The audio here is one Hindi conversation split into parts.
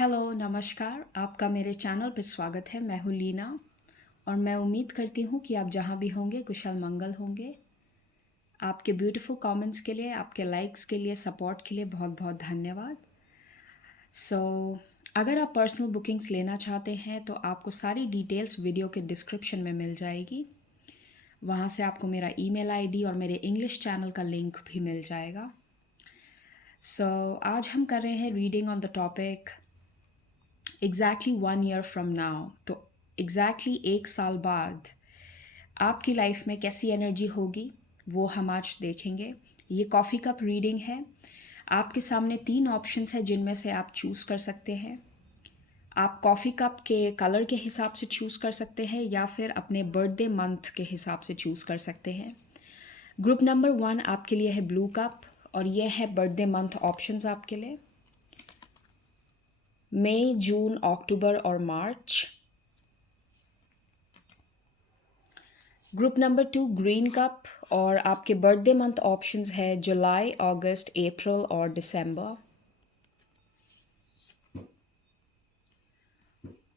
हेलो, नमस्कार। आपका मेरे चैनल पे स्वागत है। मैं हूँ लीना और मैं उम्मीद करती हूँ कि आप जहाँ भी होंगे कुशल मंगल होंगे। आपके ब्यूटीफुल कमेंट्स के लिए, आपके लाइक्स के लिए, सपोर्ट के लिए बहुत-बहुत धन्यवाद। सो अगर आप पर्सनल बुकिंग्स लेना चाहते हैं तो आपको सारी डिटेल्स वीडियो के डिस्क्रिप्शन में मिल जाएगी। वहाँ से आपको मेरा ईमेल आईडी और मेरे इंग्लिश चैनल का लिंक भी मिल जाएगा। सो आज हम कर रहे हैं reading on the topic exactly 1 year from now. तो एग्जैक्टली 1 साल बाद आपकी लाइफ में कैसी एनर्जी होगी वो हम आज देखेंगे। ये कॉफ़ी कप रीडिंग है। आपके सामने 3 ऑप्शंस हैं जिनमें से आप चूज़ कर सकते हैं। आप कॉफ़ी कप के कलर के हिसाब से चूज़ कर सकते हैं या फिर अपने बर्थडे मंथ के हिसाब से चूज़ कर सकते हैं। ग्रुप नंबर 1 आपके लिए है ब्लू कप और ये है बर्थडे मंथ ऑप्शंस आपके लिए। मई, जून, अक्टूबर और मार्च। ग्रुप नंबर 2 ग्रीन कप और आपके बर्थडे मंथ ऑप्शंस है जुलाई, अगस्त, अप्रैल और दिसंबर।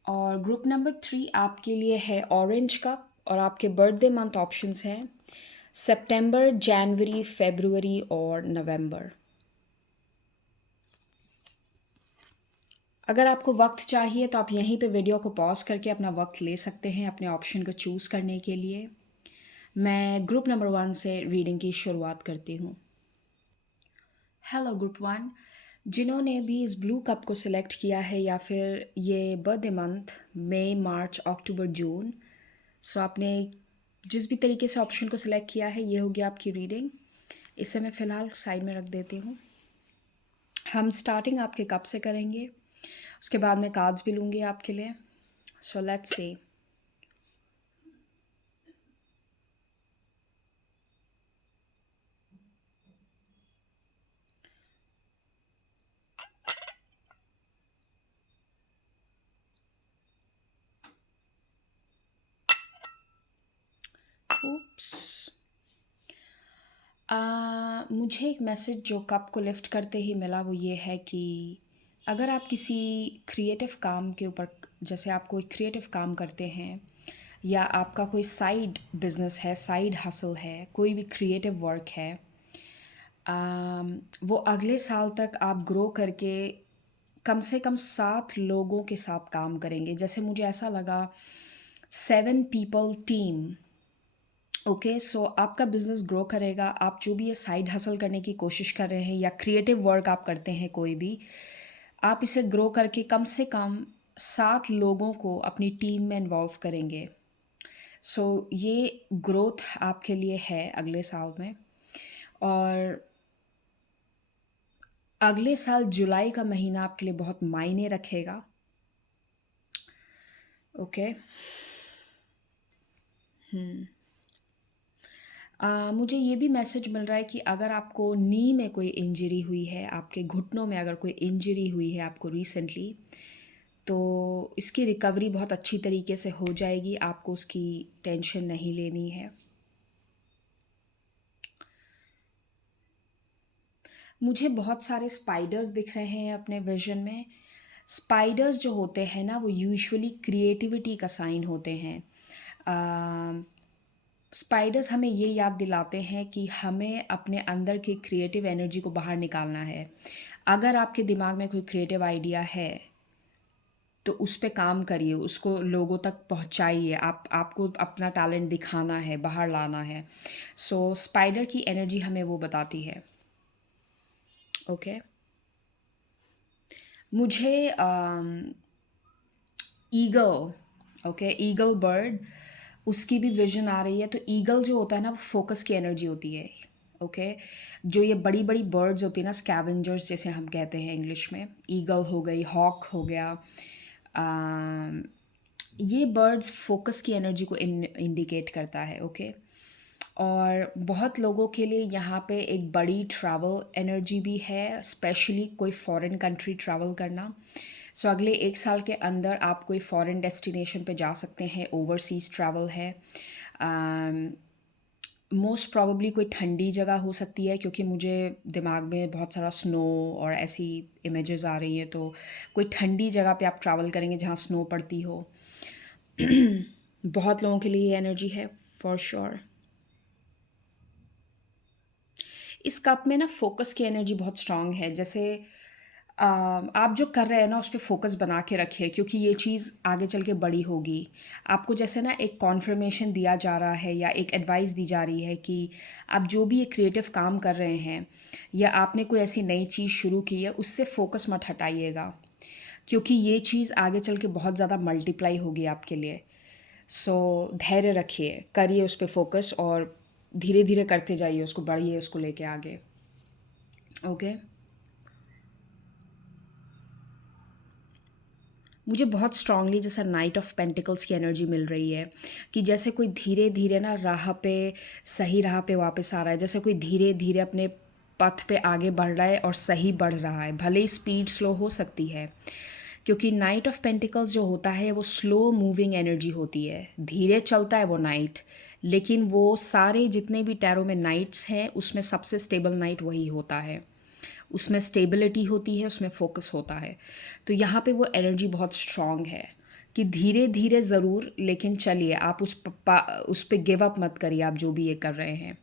और ग्रुप नंबर 3 आपके लिए है ऑरेंज कप और आपके बर्थडे मंथ ऑप्शंस हैं सितंबर, जनवरी, फरवरी और नवंबर। अगर आपको वक्त चाहिए तो आप यहीं पे वीडियो को पॉज करके अपना वक्त ले सकते हैं अपने ऑप्शन को चूज़ करने के लिए। मैं ग्रुप नंबर 1 से रीडिंग की शुरुआत करती हूँ। हेलो ग्रुप 1, जिन्होंने भी इस ब्लू कप को सिलेक्ट किया है या फिर ये बर्थडे मंथ मई, मार्च, अक्टूबर, जून। सो आपने जिस भी तरीके से ऑप्शन को सिलेक्ट किया है ये होगी आपकी रीडिंग। इसे मैं फ़िलहाल साइड में रख देती हूँ। हम स्टार्टिंग आपके कप से करेंगे, उसके बाद मैं कार्ड्स भी लूँगी आपके लिए। So let's see. उप्स। मुझे एक मैसेज जो कप को लिफ्ट करते ही मिला वो ये है कि अगर आप किसी क्रिएटिव काम के ऊपर, जैसे आप कोई क्रिएटिव काम करते हैं या आपका कोई साइड बिजनेस है, साइड हसल है, कोई भी क्रिएटिव वर्क है, वो अगले साल तक आप ग्रो करके कम से कम 7 लोगों के साथ काम करेंगे। जैसे मुझे ऐसा लगा 7 पीपल टीम। ओके, सो आपका बिज़नेस ग्रो करेगा। आप जो भी ये साइड हसल करने की कोशिश कर रहे हैं या क्रिएटिव वर्क आप करते हैं कोई भी, आप इसे ग्रो करके कम से कम 7 लोगों को अपनी टीम में इन्वॉल्व करेंगे। सो ये ग्रोथ आपके लिए है अगले साल में। और अगले साल जुलाई का महीना आपके लिए बहुत मायने रखेगा। ओके। मुझे ये भी मैसेज मिल रहा है कि अगर आपको नी में कोई इंजरी हुई है, आपके घुटनों में अगर कोई इंजरी हुई है आपको रिसेंटली, तो इसकी रिकवरी बहुत अच्छी तरीके से हो जाएगी। आपको उसकी टेंशन नहीं लेनी है। मुझे बहुत सारे स्पाइडर्स दिख रहे हैं अपने विज़न में। स्पाइडर्स जो होते हैं ना वो यूजुअली क्रिएटिविटी का साइन होते हैं। स्पाइडर्स हमें ये याद दिलाते हैं कि हमें अपने अंदर की क्रिएटिव एनर्जी को बाहर निकालना है। अगर आपके दिमाग में कोई क्रिएटिव आइडिया है तो उस पे काम करिए, उसको लोगों तक पहुँचाइए। आपको अपना टैलेंट दिखाना है, बाहर लाना है। सो स्पाइडर की एनर्जी हमें वो बताती है। ओके। मुझे ईगल, ओके, ईगल बर्ड, उसकी भी विजन आ रही है। तो ईगल जो होता है ना वो फोकस की एनर्जी होती है। ओके। जो ये बड़ी बड़ी बर्ड्स होती है ना, स्कैवेंजर्स जैसे हम कहते हैं इंग्लिश में, ईगल हो गई, हॉक हो गया, ये बर्ड्स फोकस की एनर्जी को इंडिकेट करता है। ओके। और बहुत लोगों के लिए यहाँ पे एक बड़ी ट्रैवल एनर्जी भी है, स्पेशली कोई फॉरेन कंट्री ट्रैवल करना। सो अगले 1 साल के अंदर आप कोई फॉरेन डेस्टिनेशन पे जा सकते हैं, ओवरसीज़ ट्रैवल है। मोस्ट प्रॉबेबली कोई ठंडी जगह हो सकती है, क्योंकि मुझे दिमाग में बहुत सारा स्नो और ऐसी इमेजेस आ रही हैं, तो कोई ठंडी जगह पे आप ट्रैवल करेंगे जहाँ स्नो पड़ती हो। बहुत लोगों के लिए ये एनर्जी है फॉर श्योर। इस कप में ना फोकस की एनर्जी बहुत स्ट्रांग है। जैसे आप जो कर रहे हैं ना उस पे फोकस बना के रखिए, क्योंकि ये चीज़ आगे चल के बड़ी होगी। आपको जैसे ना एक कॉन्फर्मेशन दिया जा रहा है या एक एडवाइस दी जा रही है कि आप जो भी एक क्रिएटिव काम कर रहे हैं या आपने कोई ऐसी नई चीज़ शुरू की है, उससे फोकस मत हटाइएगा, क्योंकि ये चीज़ आगे चल के बहुत ज़्यादा मल्टीप्लाई होगी आपके लिए। सो धैर्य रखिए, करिए उस पे फोकस और धीरे धीरे करते जाइए, उसको बढ़िए, उसको लेके आगे। ओके। मुझे बहुत स्ट्रांगली जैसा नाइट ऑफ पेंटिकल्स की एनर्जी मिल रही है, कि जैसे कोई धीरे धीरे ना राह पे, सही राह पे वापस आ रहा है। जैसे कोई धीरे धीरे अपने पथ पे आगे बढ़ रहा है और सही बढ़ रहा है, भले ही स्पीड स्लो हो सकती है, क्योंकि नाइट ऑफ पेंटिकल्स जो होता है वो स्लो मूविंग एनर्जी होती है। धीरे चलता है वो नाइट, लेकिन वो सारे जितने भी टैरो में नाइट्स हैं उसमें सबसे स्टेबल नाइट वही होता है। उसमें स्टेबिलिटी होती है, उसमें फोकस होता है। तो यहाँ पे वो एनर्जी बहुत स्ट्रांग है कि धीरे धीरे ज़रूर, लेकिन चलिए, आप उस पे गिव अप मत करिए, आप जो भी ये कर रहे हैं।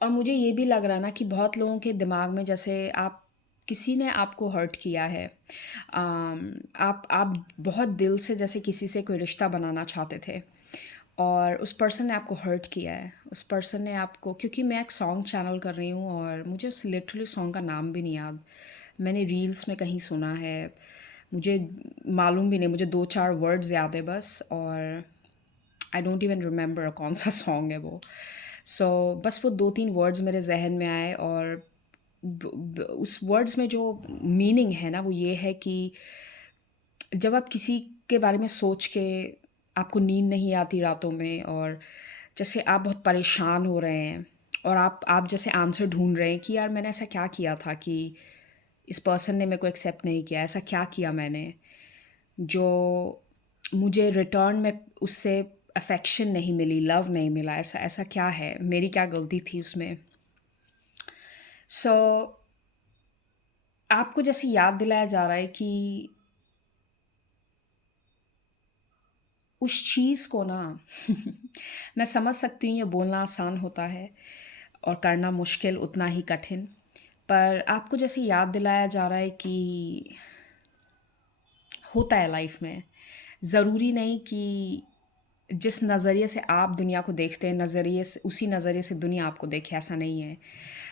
और मुझे ये भी लग रहा है ना कि बहुत लोगों के दिमाग में, जैसे आप, किसी ने आपको हर्ट किया है, आप बहुत दिल से जैसे किसी से कोई रिश्ता बनाना चाहते थे और उस पर्सन ने आपको हर्ट किया है। उस पर्सन ने आपको, क्योंकि मैं एक सॉन्ग चैनल कर रही हूँ और मुझे उस लिटरली सॉन्ग का नाम भी नहीं याद, मैंने रील्स में कहीं सुना है, मुझे मालूम भी नहीं, मुझे दो चार वर्ड्स याद है बस, और आई डोंट इवन रिमेंबर कौन सा सॉन्ग है वो। सो बस वो दो तीन वर्ड्स मेरे जहन में आए, और उस वर्ड्स में जो मीनिंग है ना वो ये है कि जब आप किसी के बारे में सोच के आपको नींद नहीं आती रातों में, और जैसे आप बहुत परेशान हो रहे हैं और आप जैसे आंसर ढूंढ रहे हैं कि यार मैंने ऐसा क्या किया था कि इस पर्सन ने मेरे को एक्सेप्ट नहीं किया, ऐसा क्या किया मैंने जो मुझे रिटर्न में उससे अफेक्शन नहीं मिली, लव नहीं मिला, ऐसा ऐसा क्या है, मेरी क्या गलती थी उसमें। सो आपको जैसे याद दिलाया जा रहा है कि उस चीज़ को ना मैं समझ सकती हूँ ये बोलना आसान होता है और करना मुश्किल उतना ही कठिन, पर आपको जैसे याद दिलाया जा रहा है कि होता है लाइफ में, ज़रूरी नहीं कि जिस नज़रिए से आप दुनिया को देखते हैं, नज़रिए से, उसी नज़रिए से दुनिया आपको देखे, ऐसा नहीं है।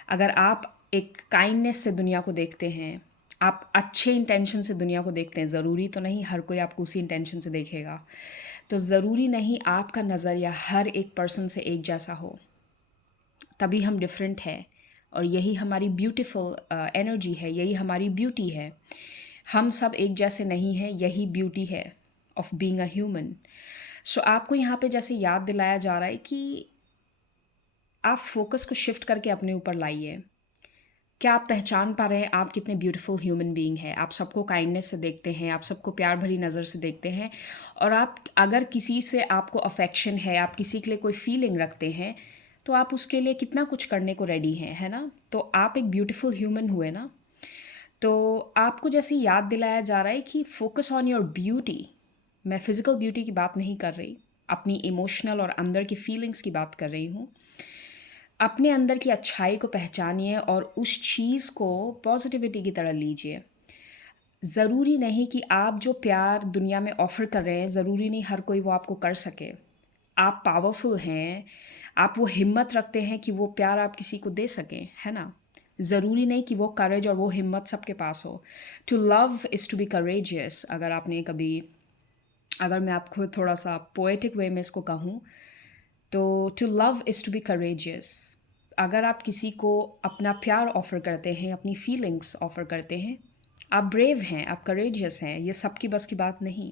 अगर आप एक काइंडनेस से दुनिया को देखते हैं, आप अच्छे इंटेंशन से दुनिया को देखते हैं, ज़रूरी तो नहीं हर कोई आपको उसी इंटेंशन से देखेगा। तो ज़रूरी नहीं आपका नज़रिया हर एक पर्सन से एक जैसा हो, तभी हम डिफरेंट है, और यही हमारी ब्यूटीफुल एनर्जी है, यही हमारी ब्यूटी है। हम सब एक जैसे नहीं हैं, यही ब्यूटी है ऑफ बीइंग अ ह्यूमन। सो आपको यहाँ पे जैसे याद दिलाया जा रहा है कि आप फोकस को शिफ्ट करके अपने ऊपर लाइए। क्या आप पहचान पा रहे हैं आप कितने ब्यूटीफुल ह्यूमन बीइंग हैं? आप सबको काइंडनेस से देखते हैं, आप सबको प्यार भरी नज़र से देखते हैं, और आप अगर किसी से आपको अफेक्शन है, आप किसी के लिए कोई फीलिंग रखते हैं, तो आप उसके लिए कितना कुछ करने को रेडी हैं, है ना? तो आप एक ब्यूटीफुल ह्यूमन हुए ना। तो आपको जैसे याद दिलाया जा रहा है कि फोकस ऑन योर ब्यूटी। मैं फिज़िकल ब्यूटी की बात नहीं कर रही, अपनी इमोशनल और अंदर की फीलिंग्स की बात कर रही हूँ। अपने अंदर की अच्छाई को पहचानिए और उस चीज़ को पॉजिटिविटी की तरह लीजिए। ज़रूरी नहीं कि आप जो प्यार दुनिया में ऑफ़र कर रहे हैं, ज़रूरी नहीं हर कोई वो आपको कर सके। आप पावरफुल हैं, आप वो हिम्मत रखते हैं कि वो प्यार आप किसी को दे सकें, है ना? ज़रूरी नहीं कि वो करेज और वो हिम्मत सबके पास हो। To love is to be courageous. अगर मैं आपको थोड़ा-सा पोएटिक वे में इसको कहूँ, तो to love is to be courageous. अगर आप किसी को अपना प्यार ऑफ़र करते हैं, अपनी फीलिंग्स ऑफ़र करते हैं, आप ब्रेव हैं, आप करेजियस हैं, ये सबकी बस की बात नहीं।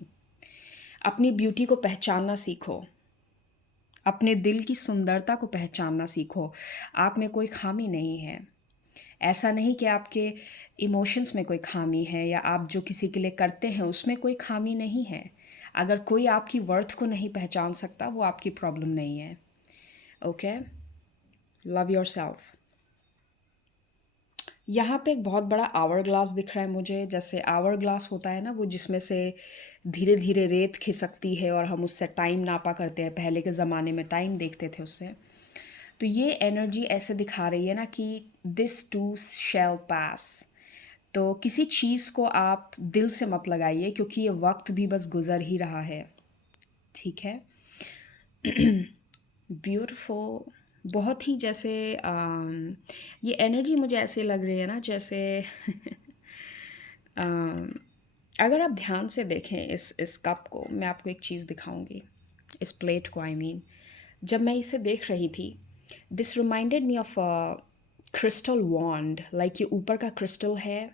अपनी ब्यूटी को पहचानना सीखो, अपने दिल की सुंदरता को पहचानना सीखो। आप में कोई खामी नहीं है। ऐसा नहीं कि आपके इमोशंस में कोई खामी है या आप जो किसी के लिए करते हैं उसमें कोई खामी नहीं है। अगर कोई आपकी वर्थ को नहीं पहचान सकता वो आपकी प्रॉब्लम नहीं है। Okay, love yourself. यहाँ पे एक बहुत बड़ा आवर ग्लास दिख रहा है मुझे। जैसे आवर ग्लास होता है ना, वो जिसमें से धीरे धीरे रेत खिसकती है और हम उससे टाइम नापा करते हैं। पहले के ज़माने में टाइम देखते थे उससे। तो ये एनर्जी ऐसे दिखा रही है ना कि दिस टू शैल पास। तो किसी चीज़ को आप दिल से मत लगाइए, क्योंकि ये वक्त भी बस गुज़र ही रहा है। ठीक है। ब्यूटीफुल। बहुत ही जैसे ये एनर्जी मुझे ऐसे लग रही है ना, जैसे अम, अगर आप ध्यान से देखें इस कप को, मैं आपको एक चीज़ दिखाऊंगी। इस प्लेट को, आई मीन, जब मैं इसे देख रही थी, this reminded me of crystal wand. Like ये ऊपर का क्रिस्टल है।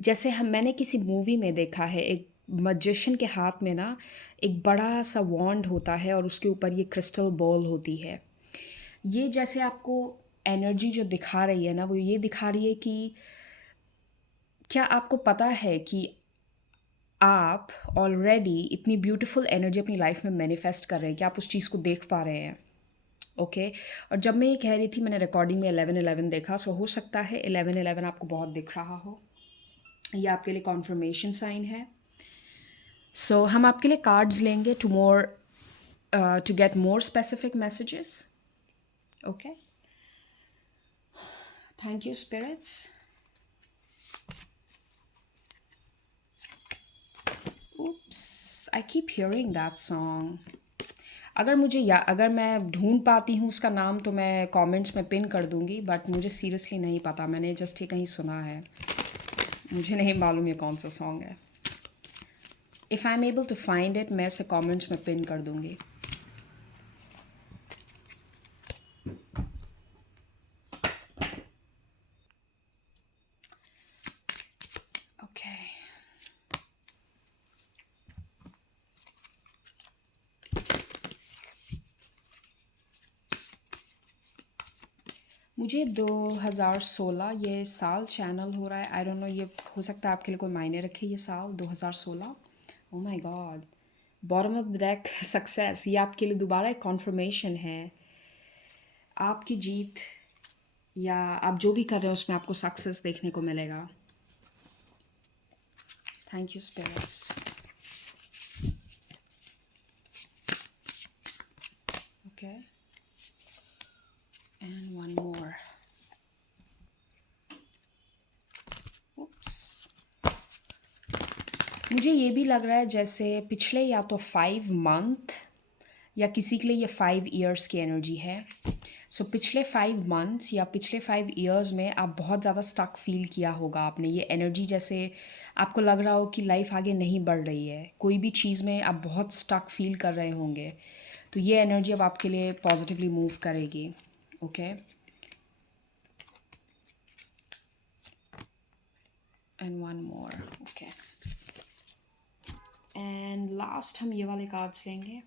जैसे मैंने किसी मूवी में देखा है, एक मजिशियन के हाथ में ना एक बड़ा सा वॉन्ड होता है और उसके ऊपर ये क्रिस्टल बॉल होती है। ये जैसे आपको एनर्जी जो दिखा रही है ना, वो ये दिखा रही है कि क्या आपको पता है कि आप ऑलरेडी इतनी ब्यूटीफुल एनर्जी अपनी लाइफ में मैनिफेस्ट कर रहे हैं कि आप उस चीज़ को देख पा रहे हैं। ओके। और जब मैं ये कह रही थी, मैंने रिकॉर्डिंग में 11-11 देखा। सो हो सकता है 11-11 आपको बहुत दिख रहा हो। ये आपके लिए कॉन्फर्मेशन साइन है। सो हम आपके लिए कार्ड्स लेंगे to get more specific messages. Okay, thank you spirits. Oops, I keep hearing that song. अगर मैं ढूंढ पाती हूँ उसका नाम तो मैं कमेंट्स में पिन कर दूंगी, बट मुझे सीरियसली नहीं पता। मैंने जस्ट ये कहीं सुना है, मुझे नहीं मालूम ये कौन सा सॉन्ग है। If I am able to find it, मैं उसे कमेंट्स में पिन कर दूंगी। ओके, मुझे 2016 ये साल चैनल हो रहा है। आई डोंट नो, ये हो सकता है आपके लिए कोई मायने रखे ये साल 2016। ओ my God, bottom of the deck success. ये आपके लिए दोबारा एक कॉन्फर्मेशन है। आपकी जीत या आप जो भी कर रहे हो उसमें आपको सक्सेस देखने को मिलेगा। Thank you spirits. Okay, and one more. Oops, मुझे ये भी लग रहा है जैसे पिछले या तो 5 मंथ या किसी के लिए ये 5 ईयर्स की एनर्जी है। सो पिछले 5 मंथ्स या पिछले 5 ईयर्स में आप बहुत ज़्यादा स्टक फील किया होगा आपने। ये एनर्जी जैसे आपको लग रहा हो कि लाइफ आगे नहीं बढ़ रही है, कोई भी चीज़ में आप बहुत स्टक फील कर रहे होंगे। तो ये एनर्जी अब आपके लिए पॉजिटिवली मूव करेगी। Okay, and one more. Okay, and last हम ये वाले कार्ड्स लेंगे।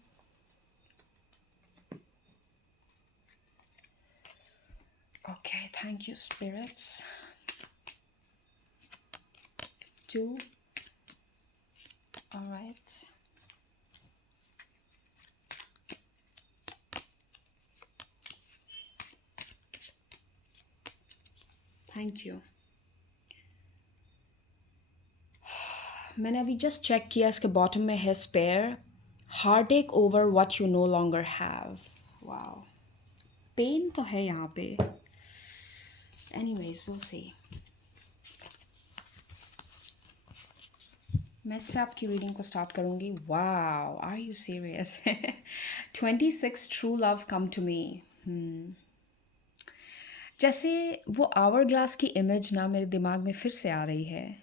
Okay, thank you spirits. 2, alright. Thank you. मैंने अभी जस्ट चेक किया, इसके बॉटम में है spare, heart take over what you no longer have. Wow, pain तो है यहाँ पे। Anyways, will see. मैं इससे आपकी रीडिंग को स्टार्ट करूँगी। Wow, are you serious? 26 true love come to मी। जैसे वो आवर ग्लास की इमेज ना मेरे दिमाग में फिर से आ रही है,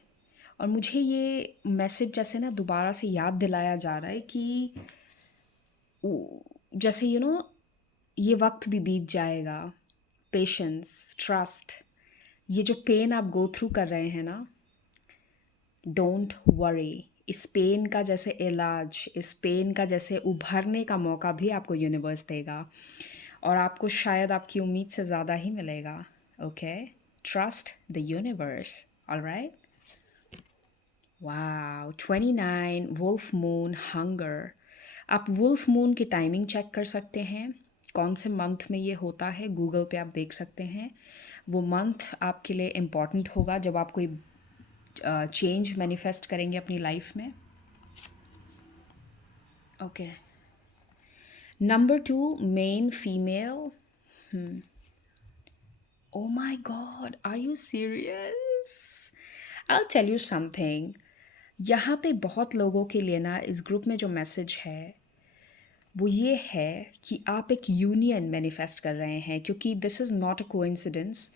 और मुझे ये मैसेज जैसे ना दोबारा से याद दिलाया जा रहा है कि जैसे ये वक्त भी बीत जाएगा। पेशेंस, ट्रस्ट, ये जो पेन आप गो थ्रू कर रहे हैं ना, डोंट वरी। इस पेन का जैसे इलाज, इस पेन का जैसे उभरने का मौका भी आपको यूनिवर्स देगा, और आपको शायद आपकी उम्मीद से ज़्यादा ही मिलेगा। Okay, Trust the universe. All right? Wow, 29 wolf moon hunger. आप वुल्फ मून की टाइमिंग चेक कर सकते हैं, कौन से मंथ में ये होता है, गूगल पे आप देख सकते हैं। वो मंथ आपके लिए इम्पॉर्टेंट होगा जब आप कोई चेंज मैनिफेस्ट करेंगे अपनी लाइफ में। Okay, number 2 main female. Oh my God, are you serious? I'll tell you something. यहाँ पे बहुत लोगों के लिए ना इस ग्रुप में जो मैसेज है वो ये है कि आप एक यूनियन मैनिफेस्ट कर रहे हैं, क्योंकि this is not a coincidence.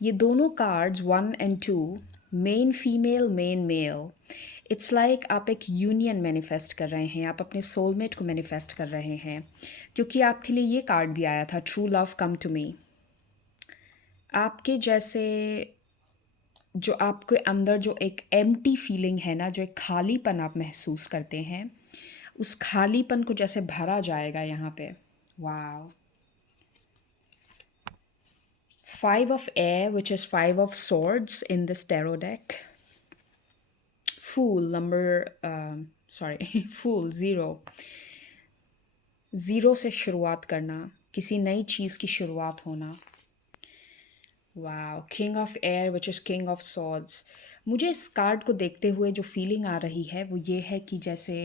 ये दोनों cards 1 and 2, main female main male, it's like आप एक यूनियन मैनिफेस्ट कर रहे हैं, आप अपने सोलमेट को मैनिफेस्ट कर रहे हैं। क्योंकि आपके लिए ये कार्ड भी आया था, true love come to me. आपके जैसे जो आपके अंदर जो एक एम्प्टी फीलिंग है ना, जो एक खालीपन आप महसूस करते हैं, उस खालीपन को जैसे भरा जाएगा यहाँ पे। Wow, 5 of air, which is 5 of swords in this tarot deck. Fool number, sorry, Fool 0. 0 से शुरुआत करना, किसी नई चीज़ की शुरुआत होना। Wow, king of air which is king of swords. मुझे इस कार्ड को देखते हुए जो फीलिंग आ रही है वो ये है कि जैसे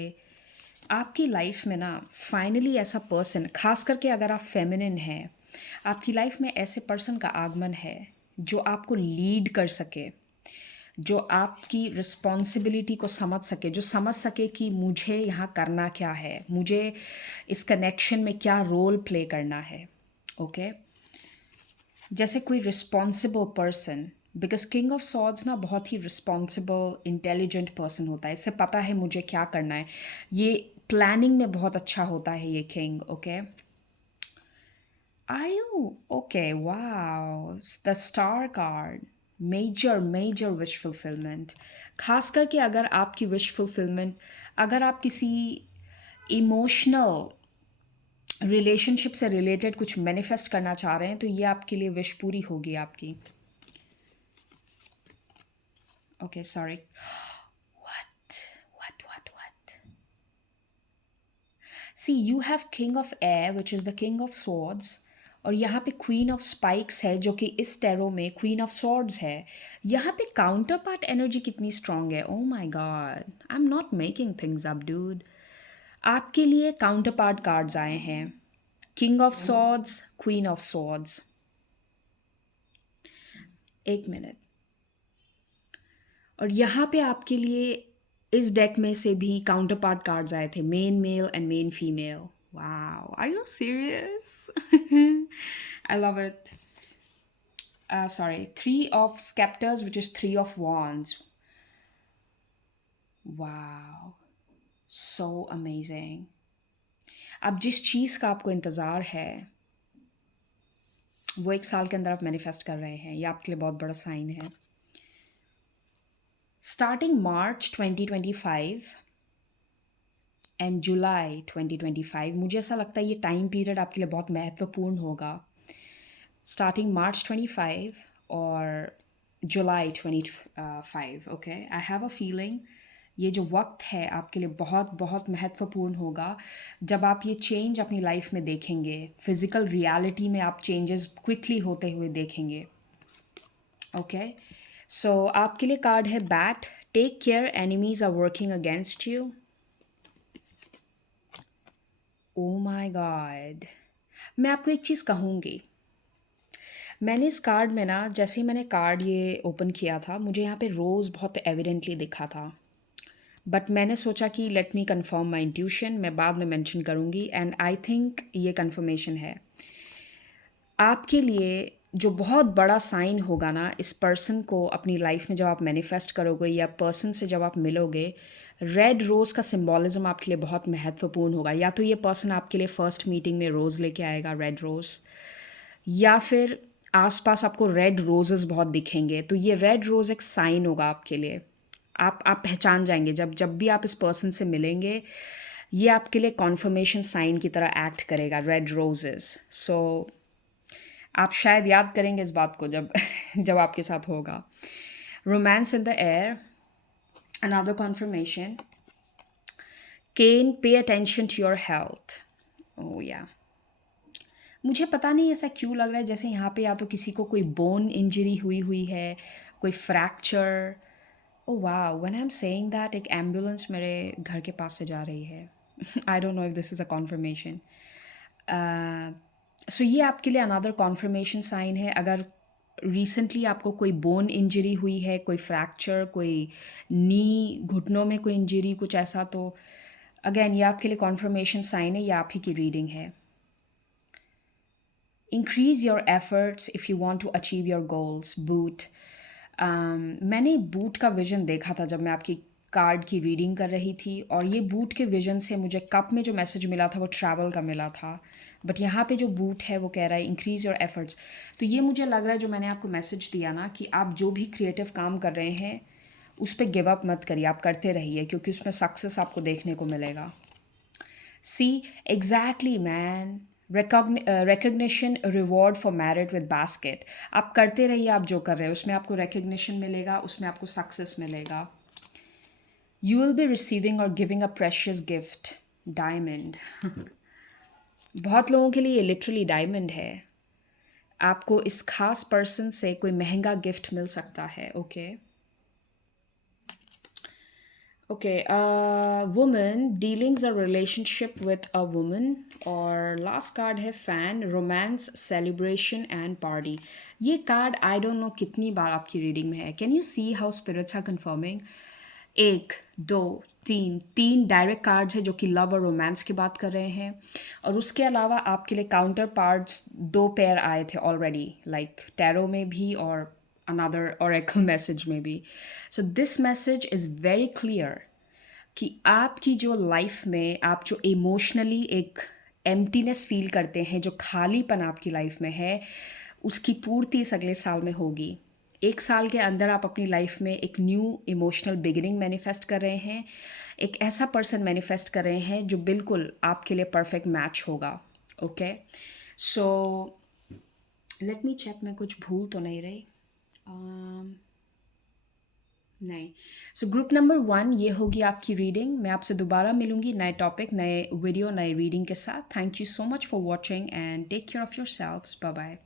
आपकी लाइफ में ना फाइनली ऐसा पर्सन, खास करके अगर आप फेमिनिन हैं, आपकी लाइफ में ऐसे पर्सन का आगमन है जो आपको लीड कर सके, जो आपकी रिस्पॉन्सिबिलिटी को समझ सके, जो समझ सके कि मुझे यहाँ करना क्या है, मुझे इस कनेक्शन में क्या रोल प्ले करना है। ओके, जैसे कोई responsible person, because king of swords ना बहुत ही रिस्पॉन्सिबल इंटेलिजेंट पर्सन होता है, इससे पता है मुझे क्या करना है, ये प्लानिंग में बहुत अच्छा होता है ये king. Okay, are you okay? Wow, the star card, major major wish fulfilment. खास करके अगर आपकी विश फुलफिलमेंट, अगर आप किसी इमोशनल रिलेशनशिप से रिलेटेड कुछ मैनिफेस्ट करना चाह रहे हैं तो ये आपके लिए विश पूरी होगी आपकी। Okay, sorry, what see you have king of air which is the king of swords, और यहाँ पे क्वीन ऑफ स्पाइक्स है जो कि इस टैरो में क्वीन ऑफ स्वॉर्ड्स है। यहाँ पे काउंटर पार्ट एनर्जी कितनी स्ट्रांग है। Oh my god, I am not making things up dude. आपके लिए काउंटर पार्ट कार्ड्स आए हैं, king of swords, queen of swords. एक मिनट, और यहाँ पे आपके लिए इस डेक में से भी काउंटर पार्ट कार्ड्स आए थे, main male and main female. Wow, are you serious? I love it. Sorry, 3 of scepters, which is 3 of wands. Wow, so amazing. अब जिस चीज़ का आपको इंतज़ार है वो 1 साल के अंदर आप मैनिफेस्ट कर रहे हैं, ये आपके लिए बहुत बड़ा साइन है। स्टार्टिंग मार्च 2025 एंड जुलाई 2025, मुझे ऐसा लगता है ये टाइम पीरियड आपके लिए बहुत महत्वपूर्ण होगा। स्टार्टिंग मार्च 25 और जुलाई 25। Okay, I have a feeling ये जो वक्त है आपके लिए बहुत बहुत महत्वपूर्ण होगा। जब आप ये चेंज अपनी लाइफ में देखेंगे, फिज़िकल रियलिटी में आप चेंजेस क्विकली होते हुए देखेंगे। ओके, सो आपके लिए कार्ड है bat, take care, enemies are working against you. Oh my god, मैं आपको एक चीज़ कहूँगी। मैंने इस कार्ड में ना, जैसे ही मैंने कार्ड ये ओपन किया था, मुझे यहाँ पे रोज़ बहुत एविडेंटली दिखा था, बट मैंने सोचा कि लेट मी कंफर्म माई इंट्यूशन, मैं बाद में मेंशन करूँगी, एंड आई थिंक ये कंफर्मेशन है आपके लिए। जो बहुत बड़ा साइन होगा ना इस पर्सन को अपनी लाइफ में जब आप मैनिफेस्ट करोगे या पर्सन से जब आप मिलोगे, रेड रोज़ का सिंबॉलिज्म आपके लिए बहुत महत्वपूर्ण होगा। या तो ये पर्सन आपके लिए फ़र्स्ट मीटिंग में रोज़ लेके आएगा, रेड रोज़, या फिर आसपास आपको रेड रोजेस बहुत दिखेंगे, तो ये रेड रोज़ एक साइन होगा आपके लिए। आप पहचान जाएंगे जब जब भी आप इस पर्सन से मिलेंगे, ये आपके लिए कॉन्फर्मेशन साइन की तरह एक्ट करेगा, रेड रोजेस। सो आप शायद याद करेंगे इस बात को जब जब आपके साथ होगा. Romance in the air. Another confirmation. Cain, pay attention to your health. Oh yeah. मुझे पता नहीं ऐसा क्यों लग रहा है जैसे यहाँ पे या तो किसी को कोई बोन इंजरी हुई है, कोई fracture. Oh wow, when I am saying that एक एम्बुलेंस मेरे घर के पास से जा रही है. I don't know if this is a confirmation. So ये आपके लिए अनदर कॉन्फर्मेशन साइन है. अगर रिसेंटली आपको कोई बोन इंजरी हुई है, कोई फ्रैक्चर, कोई नी घुटनों में कोई इंजरी, कुछ ऐसा, तो अगेन ये आपके लिए कॉन्फर्मेशन साइन है, ये आप ही की रीडिंग है. Increase your efforts if you want to achieve your goals. Boot. मैंने बूट का विजन देखा था जब मैं आपकी कार्ड की रीडिंग कर रही थी, और ये बूट के विजन से मुझे कप में जो मैसेज मिला था वो ट्रैवल का मिला था. बट यहाँ पे जो बूट है वो कह रहा है इंक्रीज़ योर एफर्ट्स. तो ये मुझे लग रहा है जो मैंने आपको मैसेज दिया ना, कि आप जो भी क्रिएटिव काम कर रहे हैं उस पर गिव अप मत करिए, आप करते रहिए, क्योंकि उसमें सक्सेस आपको देखने को मिलेगा. See exactly man. Recognition, reward for merit with basket. आप करते रहिए, आप जो कर रहे हैं उसमें आपको रिकग्निशन मिलेगा, उसमें आपको सक्सेस मिलेगा. यू विल बी रिसीविंग और giving a precious gift. Diamond. बहुत लोगों के लिए ये लिटरली डायमंड है. आपको इस खास पर्सन से कोई महंगा गिफ्ट मिल सकता है. Okay. Okay, woman, dealings or relationship with a woman. और last card है fan, romance, celebration and party. ये कार्ड आई डोंट नो कितनी बार आपकी रीडिंग में है. Can you see how spirits are confirming? एक, दो, तीन डायरेक्ट कार्ड्स है जो कि लव और रोमांस की बात कर रहे हैं. और उसके अलावा आपके लिए काउंटर पार्ट्स 2 पेयर आए थे ऑलरेडी, लाइक टैरो में भी और another oracle message में भी. So this message is very clear कि आपकी जो लाइफ में आप जो इमोशनली एक एम्प्टीनेस फील करते हैं, जो खालीपन आपकी लाइफ में है, उसकी पूर्ति इस अगले साल में होगी. 1 साल के अंदर आप अपनी लाइफ में एक न्यू इमोशनल बिगिनिंग मैनिफेस्ट कर रहे हैं. एक ऐसा पर्सन मैनिफेस्ट कर रहे हैं जो बिल्कुल आपके लिए परफेक्ट मैच होगा. Okay. So let me check, मैं कुछ भूल तो नहीं रही. नहीं. सो ग्रुप नंबर 1 ये होगी आपकी रीडिंग. मैं आपसे दोबारा मिलूंगी नए टॉपिक, नए वीडियो, नए रीडिंग के साथ. Thank you so much for watching and take care of yourselves. Bye bye.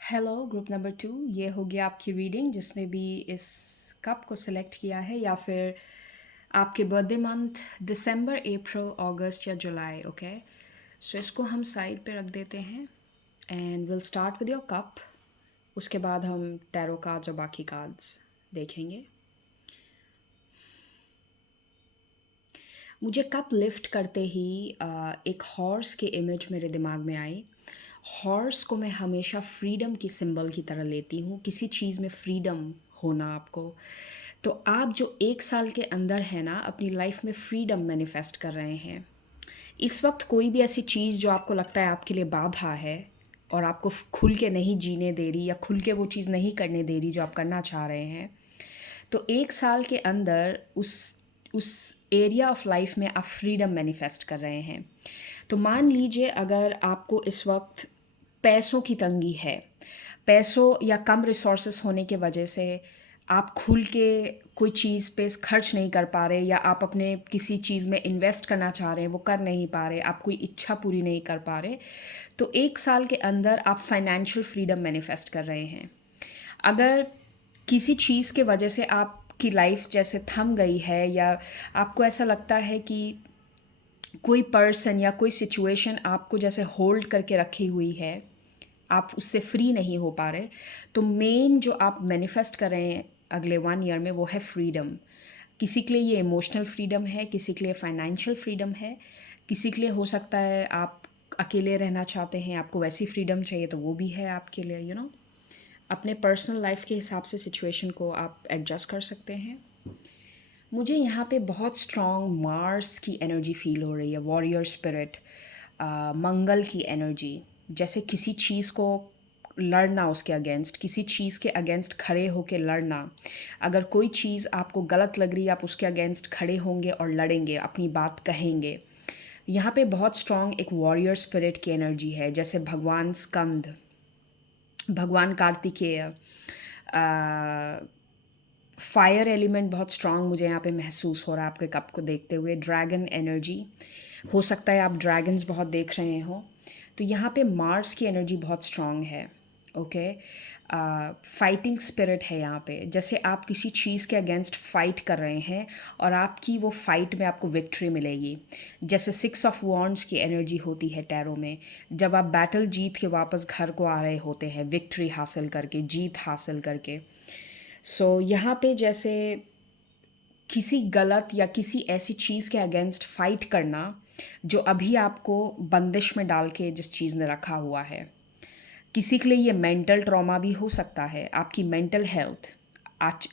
Hello group number 2, ये होगी आपकी रीडिंग. जिसने भी इस कप को सिलेक्ट किया है, या फिर आपके बर्थडे मंथ दिसंबर, अप्रैल, अगस्त या जुलाई. ओके. सो इसको हम साइड पे रख देते हैं and will start with your cup. उसके बाद हम टैरो कार्ड्स और बाकी कार्ड्स देखेंगे. मुझे कप लिफ्ट करते ही एक हॉर्स की इमेज मेरे दिमाग में आई. हॉर्स को मैं हमेशा फ्रीडम की सिंबल की तरह लेती हूँ, किसी चीज़ में फ्रीडम होना आपको. तो आप जो 1 साल के अंदर है ना, अपनी लाइफ में फ्रीडम मैनिफेस्ट कर रहे हैं. इस वक्त कोई भी ऐसी चीज़ जो आपको लगता है आपके लिए बाधा है और आपको खुल के नहीं जीने दे रही, या खुल के वो चीज़ नहीं करने दे रही जो आप करना चाह रहे हैं, तो 1 साल के अंदर उस एरिया ऑफ लाइफ में आप फ्रीडम मैनिफेस्ट कर रहे हैं. तो मान लीजिए अगर आपको इस वक्त पैसों की तंगी है, पैसों या कम रिसोर्सेस होने के वजह से आप खुल के कोई चीज़ पे खर्च नहीं कर पा रहे, या आप अपने किसी चीज़ में इन्वेस्ट करना चाह रहे हैं वो कर नहीं पा रहे, आप कोई इच्छा पूरी नहीं कर पा रहे, तो 1 साल के अंदर आप फाइनेंशियल फ्रीडम मैनिफेस्ट कर रहे हैं. अगर किसी चीज़ के वजह से आपकी लाइफ जैसे थम गई है, या आपको ऐसा लगता है कि कोई पर्सन या कोई सिचुएशन आपको जैसे होल्ड करके रखी हुई है, आप उससे फ्री नहीं हो पा रहे, तो मेन जो आप मैनिफेस्ट कर रहे हैं अगले 1 ईयर में वो है फ्रीडम. किसी के लिए ये इमोशनल फ्रीडम है, किसी के लिए फाइनेंशियल फ्रीडम है, किसी के लिए हो सकता है आप अकेले रहना चाहते हैं, आपको वैसी फ्रीडम चाहिए तो वो भी है आपके लिए. अपने पर्सनल लाइफ के हिसाब से सिचुएशन को आप एडजस्ट कर सकते हैं. मुझे यहाँ पे बहुत स्ट्रॉन्ग मार्स की एनर्जी फील हो रही है, वॉरियर स्पिरिट, मंगल की एनर्जी. जैसे किसी चीज़ को लड़ना, उसके अगेंस्ट, किसी चीज़ के अगेंस्ट खड़े होकर लड़ना. अगर कोई चीज़ आपको गलत लग रही है, आप उसके अगेंस्ट खड़े होंगे और लड़ेंगे, अपनी बात कहेंगे. यहाँ पे बहुत स्ट्रॉन्ग एक वॉरियर स्पिरिट की एनर्जी है, जैसे भगवान स्कंद भगवान कार्तिकेय, फायर एलिमेंट बहुत स्ट्रांग मुझे यहाँ पे महसूस हो रहा है आपके कप को देखते हुए। ड्रैगन एनर्जी, हो सकता है आप ड्रैगन्स बहुत देख रहे हो। तो यहाँ पे मार्स की एनर्जी बहुत स्ट्रांग है। ओके, फाइटिंग स्पिरिट है यहाँ पे, जैसे आप किसी चीज़ के अगेंस्ट फाइट कर रहे हैं और आपकी वो फाइट में आपको विक्ट्री मिलेगी। जैसे 6 ऑफ वॉन्ड्स की एनर्जी होती है टैरो में, जब आप बैटल जीत के वापस घर को आ रहे होते हैं, विक्ट्री हासिल करके, जीत हासिल करके। सो यहाँ पे जैसे किसी गलत या किसी ऐसी चीज़ के अगेंस्ट फाइट करना जो अभी आपको बंदिश में डाल के जिस चीज़ ने रखा हुआ है। किसी के लिए ये मेंटल ट्रॉमा भी हो सकता है, आपकी मेंटल हेल्थ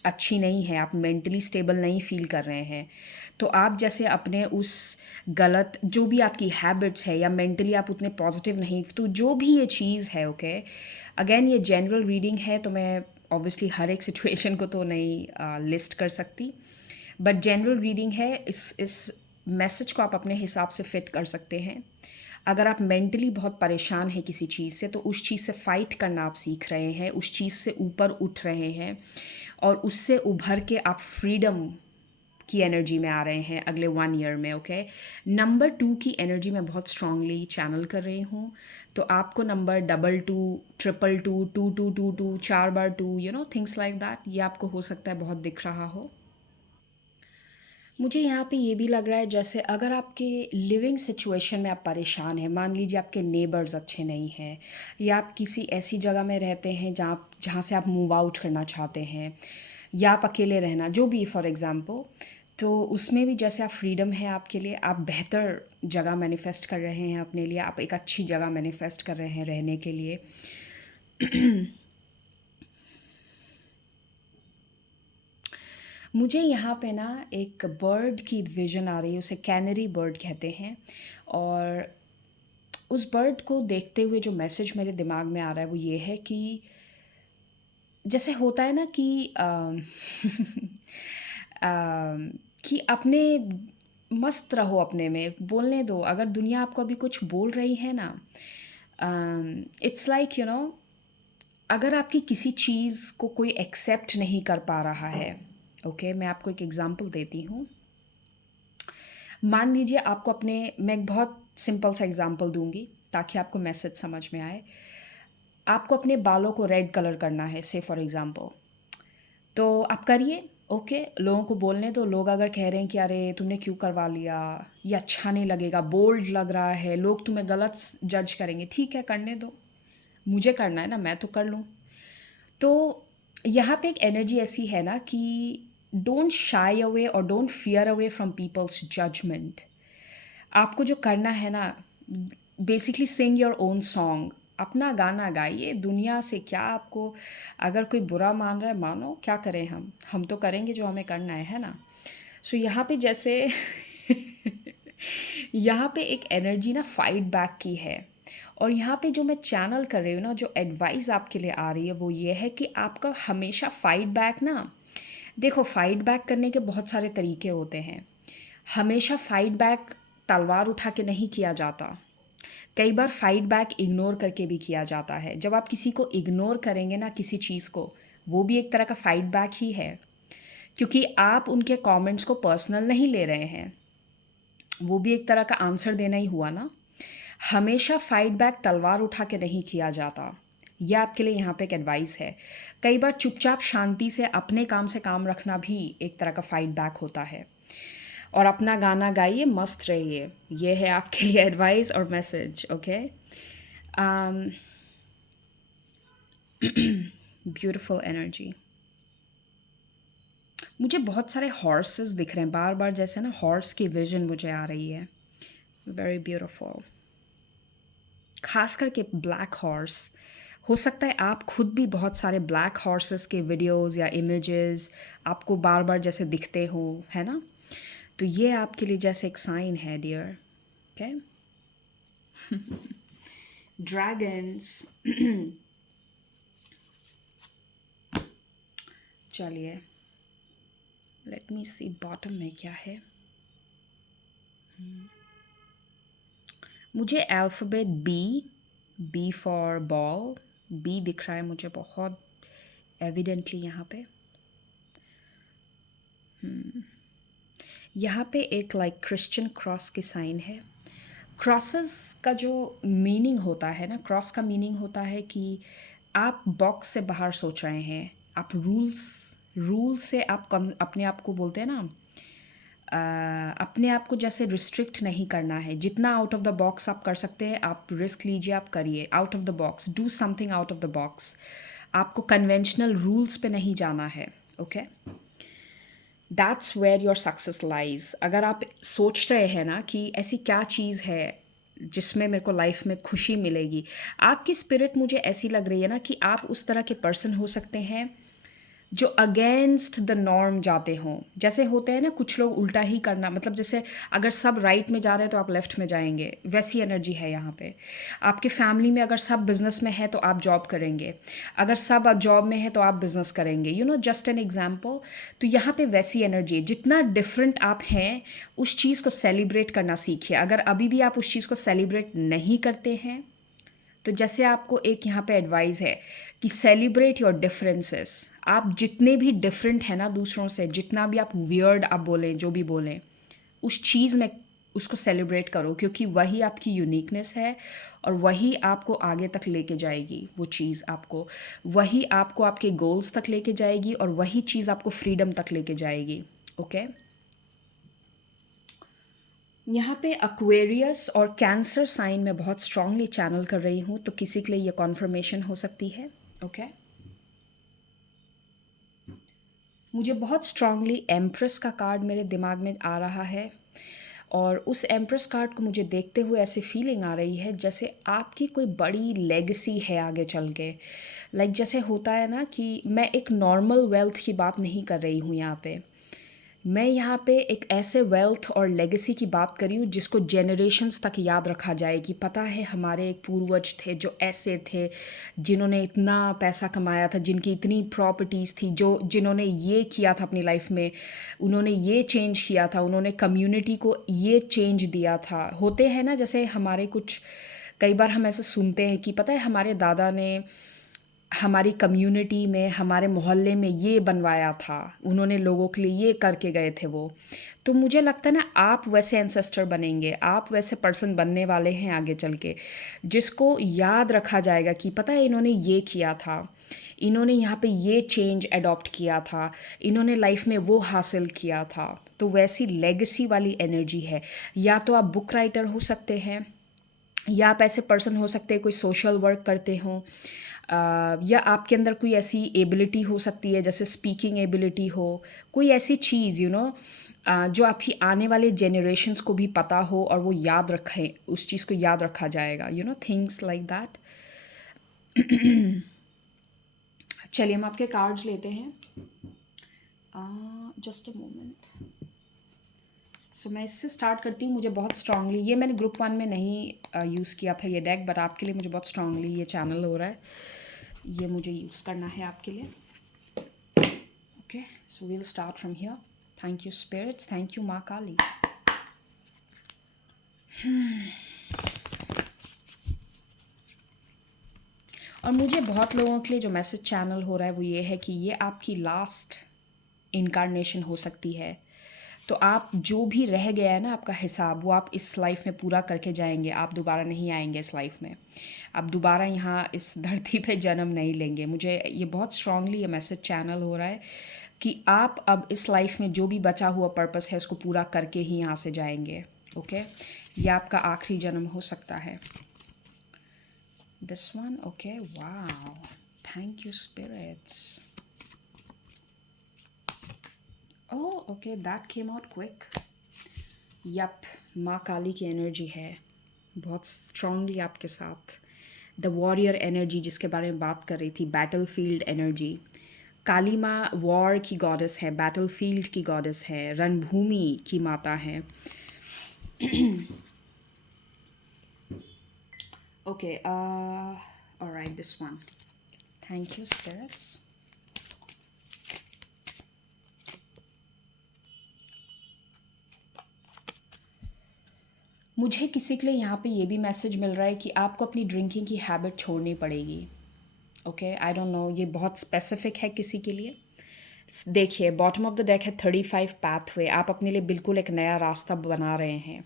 अच्छी नहीं है, आप मेंटली स्टेबल नहीं फील कर रहे हैं, तो आप जैसे अपने उस गलत जो भी आपकी हैबिट्स है या मेंटली आप उतने पॉजिटिव नहीं, तो जो भी ये चीज़ है, ओके, अगेन ये जनरल रीडिंग है तो मैं ऑब्वियसली हर एक सिचुएशन को तो नहीं लिस्ट कर सकती, बट जनरल रीडिंग है। इस मैसेज को आप अपने हिसाब से फिट कर सकते हैं। अगर आप मेंटली बहुत परेशान हैं किसी चीज़ से, तो उस चीज़ से फ़ाइट करना आप सीख रहे हैं, उस चीज़ से ऊपर उठ रहे हैं और उससे उभर के आप फ्रीडम की एनर्जी में आ रहे हैं अगले 1 ईयर में। ओके, नंबर 2 की एनर्जी मैं बहुत स्ट्रांगली चैनल कर रही हूँ, तो आपको number 22, 222, 2222, 4 bar 2, things like that, ये आपको हो सकता है बहुत दिख रहा हो। मुझे यहाँ पे ये भी लग रहा है जैसे अगर आपके लिविंग सिचुएशन में आप परेशान हैं, मान लीजिए आपके नेबर्स अच्छे नहीं हैं या आप किसी ऐसी जगह में रहते हैं जहाँ जहाँ से आप मूव आउट करना चाहते हैं या आप अकेले रहना, जो भी फॉर एग्ज़ाम्पल, तो उसमें भी जैसे आप फ्रीडम है आपके लिए, आप बेहतर जगह मैनिफेस्ट कर रहे हैं अपने लिए, आप एक अच्छी जगह मैनिफेस्ट कर रहे हैं रहने के लिए। मुझे यहाँ पे ना एक बर्ड की विज़न आ रही है, उसे कैनरी बर्ड कहते हैं, और उस बर्ड को देखते हुए जो मैसेज मेरे दिमाग में आ रहा है वो ये है कि जैसे होता है ना कि कि अपने मस्त रहो, अपने में बोलने दो। अगर दुनिया आपको अभी कुछ बोल रही है ना, इट्स लाइक अगर आपकी किसी चीज़ को कोई एक्सेप्ट नहीं कर पा रहा है, ओके, मैं आपको एक एग्जांपल देती हूँ। मान लीजिए आपको अपने, मैं एक बहुत सिंपल सा एग्जांपल दूंगी ताकि आपको मैसेज समझ में आए। आपको अपने बालों को रेड कलर करना है, से फॉर एग्जांपल, तो आप करिए। ओके, लोगों को बोलने दो। लोग अगर कह रहे हैं कि अरे तुमने क्यों करवा लिया, ये अच्छा नहीं लगेगा, बोल्ड लग रहा है, लोग तुम्हें गलत जज करेंगे, ठीक है करने दो, मुझे करना है ना, मैं तो कर लूँ। तो यहाँ पे एक एनर्जी ऐसी है ना कि डोंट शाई अवे और don't fear away from people's judgement. आपको जो करना है ना, basically sing your own song, अपना गाना गाइए। दुनिया से क्या आपको, अगर कोई बुरा मान रहा है मानो, क्या करें, हम तो करेंगे जो हमें करना है ना। सो यहाँ पे जैसे यहाँ पे एक एनर्जी ना फाइट बैक की है, और यहाँ पे जो मैं चैनल कर रही हूँ ना, जो एडवाइस आपके लिए आ रही है वो ये है कि आपका हमेशा फाइट बैक ना, देखो फाइट बैक करने के बहुत सारे तरीके होते हैं। हमेशा फाइट बैक तलवार उठा के नहीं किया जाता, कई बार फाइट बैक इग्नोर करके भी किया जाता है। जब आप किसी को इग्नोर करेंगे ना, किसी चीज़ को, वो भी एक तरह का फाइट बैक ही है, क्योंकि आप उनके कमेंट्स को पर्सनल नहीं ले रहे हैं, वो भी एक तरह का आंसर देना ही हुआ ना। हमेशा फाइट बैक तलवार उठा के नहीं किया जाता। यह आपके लिए यहाँ पे एक एडवाइस है। कई बार चुपचाप शांति से अपने काम से काम रखना भी एक तरह का फाइट बैक होता है। और अपना गाना गाइए, मस्त रहिए, ये है आपके लिए एडवाइस और मैसेज। Okay, beautiful energy. मुझे बहुत सारे हॉर्सेस दिख रहे हैं बार बार, जैसे ना हॉर्स की विजन मुझे आ रही है, वेरी ब्यूटीफुल। खास करके ब्लैक हॉर्स। हो सकता है आप खुद भी बहुत सारे ब्लैक हॉर्सेस के वीडियोस या इमेजेस आपको बार बार जैसे दिखते हो, है ना। तो ये आपके लिए जैसे एक साइन है डियर। Okay, dragons. चलिए लेट मी सी बॉटम में क्या है। मुझे alphabet B, B for ball, B दिख रहा है मुझे बहुत एविडेंटली यहाँ पे। यहाँ पे एक लाइक क्रिश्चियन क्रॉस की साइन है। क्रॉसेस का जो मीनिंग होता है ना, क्रॉस का मीनिंग होता है कि आप बॉक्स से बाहर सोच रहे हैं, आप रूल से आप अपने आप को बोलते हैं ना, अपने आप को जैसे रिस्ट्रिक्ट नहीं करना है। जितना आउट ऑफ द बॉक्स आप कर सकते हैं, आप रिस्क लीजिए, आप करिए out of the box, do something out of the box. आपको कन्वेंशनल रूल्स पे नहीं जाना है। Okay, that's where your success lies. अगर आप सोच रहे हैं ना कि ऐसी क्या चीज़ है जिसमें मेरे को लाइफ में खुशी मिलेगी, आपकी स्पिरिट मुझे ऐसी लग रही है ना कि आप उस तरह के पर्सन हो सकते हैं जो अगेंस्ट द नॉर्म जाते हों। जैसे होते हैं ना कुछ लोग उल्टा ही करना, मतलब जैसे अगर सब राइट में जा रहे हैं तो आप लेफ्ट में जाएंगे, वैसी एनर्जी है यहाँ पे। आपके फैमिली में अगर सब बिजनेस में है तो आप जॉब करेंगे, अगर सब जॉब में है तो आप बिजनेस करेंगे, you know, just an example. तो यहाँ पे वैसी एनर्जी है। जितना डिफरेंट आप हैं उस चीज़ को सेलिब्रेट करना सीखिए। अगर अभी भी आप उस चीज़ को सेलिब्रेट नहीं करते हैं तो जैसे आपको एक यहाँ पे एडवाइस है कि सेलिब्रेट योर डिफरेंसेस। आप जितने भी डिफरेंट हैं ना दूसरों से, जितना भी आप वियर्ड आप बोलें, जो भी बोलें, उस चीज़ में उसको सेलिब्रेट करो, क्योंकि वही आपकी यूनिकनेस है और वही आपको आगे तक लेके जाएगी। वो चीज़ आपको, वही आपको आपके गोल्स तक लेके जाएगी और वही चीज़ आपको फ्रीडम तक लेके जाएगी। ओके, यहाँ पे एक्वेरियस और कैंसर साइन में बहुत स्ट्रांगली चैनल कर रही हूँ, तो किसी के लिए ये कॉन्फर्मेशन हो सकती है। ओके, मुझे बहुत स्ट्रांगली एम्प्रेस का कार्ड मेरे दिमाग में आ रहा है और उस एम्प्रेस कार्ड को मुझे देखते हुए ऐसी फीलिंग आ रही है जैसे आपकी कोई बड़ी लेगेसी है आगे चल के। लाइक जैसे होता है ना कि मैं एक नॉर्मल वेल्थ की बात नहीं कर रही हूँ यहाँ पे, मैं यहाँ पे एक ऐसे वेल्थ और लेगेसी की बात कर रही हूँ जिसको जेनरेशन्स तक याद रखा जाए कि पता है हमारे एक पूर्वज थे जो ऐसे थे, जिन्होंने इतना पैसा कमाया था, जिनकी इतनी प्रॉपर्टीज़ थी, जो जिन्होंने ये किया था अपनी लाइफ में, उन्होंने ये चेंज किया था, उन्होंने कम्युनिटी को ये चेंज दिया था। होते हैं ना जैसे हमारे कुछ, कई बार हम ऐसे सुनते हैं कि पता है हमारे दादा ने हमारी कम्युनिटी में, हमारे मोहल्ले में ये बनवाया था, उन्होंने लोगों के लिए ये करके गए थे वो। तो मुझे लगता है ना आप वैसे एंसेस्टर बनेंगे, आप वैसे पर्सन बनने वाले हैं आगे चल के, जिसको याद रखा जाएगा कि पता है इन्होंने ये किया था, इन्होंने यहाँ पे ये चेंज अडॉप्ट किया था, इन्होंने लाइफ में वो हासिल किया था। तो वैसी लेगेसी वाली एनर्जी है। या तो आप बुक राइटर हो सकते हैं, या आप ऐसे पर्सन हो सकते हैं कोई सोशल वर्क करते हों, या आपके अंदर कोई ऐसी एबिलिटी हो सकती है जैसे स्पीकिंग एबिलिटी हो, कोई ऐसी चीज़ जो आपकी आने वाले जनरेशन्स को भी पता हो और वो याद रखें, उस चीज़ को याद रखा जाएगा, थिंग्स लाइक दैट। चलिए हम आपके कार्ड्स लेते हैं। Just a moment. सो मैं इससे स्टार्ट करती हूँ। मुझे बहुत स्ट्रांगली, ये मैंने ग्रुप 1 में नहीं यूज़ किया था ये डेक, बट आपके लिए मुझे बहुत स्ट्रांगली ये चैनल हो रहा है, ये मुझे यूज़ करना है आपके लिए। Okay, so we'll start from here. Thank you spirits, thank you Maa Kali. और मुझे बहुत लोगों के लिए जो मैसेज चैनल हो रहा है वो ये है कि ये आपकी लास्ट इनकारनेशन हो सकती है। तो आप जो भी रह गया है ना आपका हिसाब, वो आप इस लाइफ में पूरा करके जाएंगे। आप दोबारा नहीं आएंगे इस लाइफ में, आप दोबारा यहाँ इस धरती पे जन्म नहीं लेंगे। मुझे ये बहुत स्ट्रांगली ये मैसेज चैनल हो रहा है कि आप अब इस लाइफ में जो भी बचा हुआ पर्पस है उसको पूरा करके ही यहाँ से जाएंगे। ओके, ये आपका आखिरी जन्म हो सकता है। This one, okay, wow. Thank you, spirits. Oh, okay, that came out quick. Yup, माँ काली की एनर्जी है बहुत स्ट्रांगली आपके साथ। द वॉरियर एनर्जी जिसके बारे में बात कर रही थी, बैटल फील्ड एनर्जी। काली माँ वॉर की गॉडेस है, बैटल फील्ड की गॉडेस है, रणभूमि की माता है। Okay, all right, this one. Thank you, spirits. मुझे किसी के लिए यहाँ पे ये भी मैसेज मिल रहा है कि आपको अपनी ड्रिंकिंग की हैबिट छोड़नी पड़ेगी। ओके, आई डोंट नो ये बहुत स्पेसिफिक है किसी के लिए। देखिए, बॉटम ऑफ द डेक है 35 पाथवे। आप अपने लिए बिल्कुल एक नया रास्ता बना रहे हैं।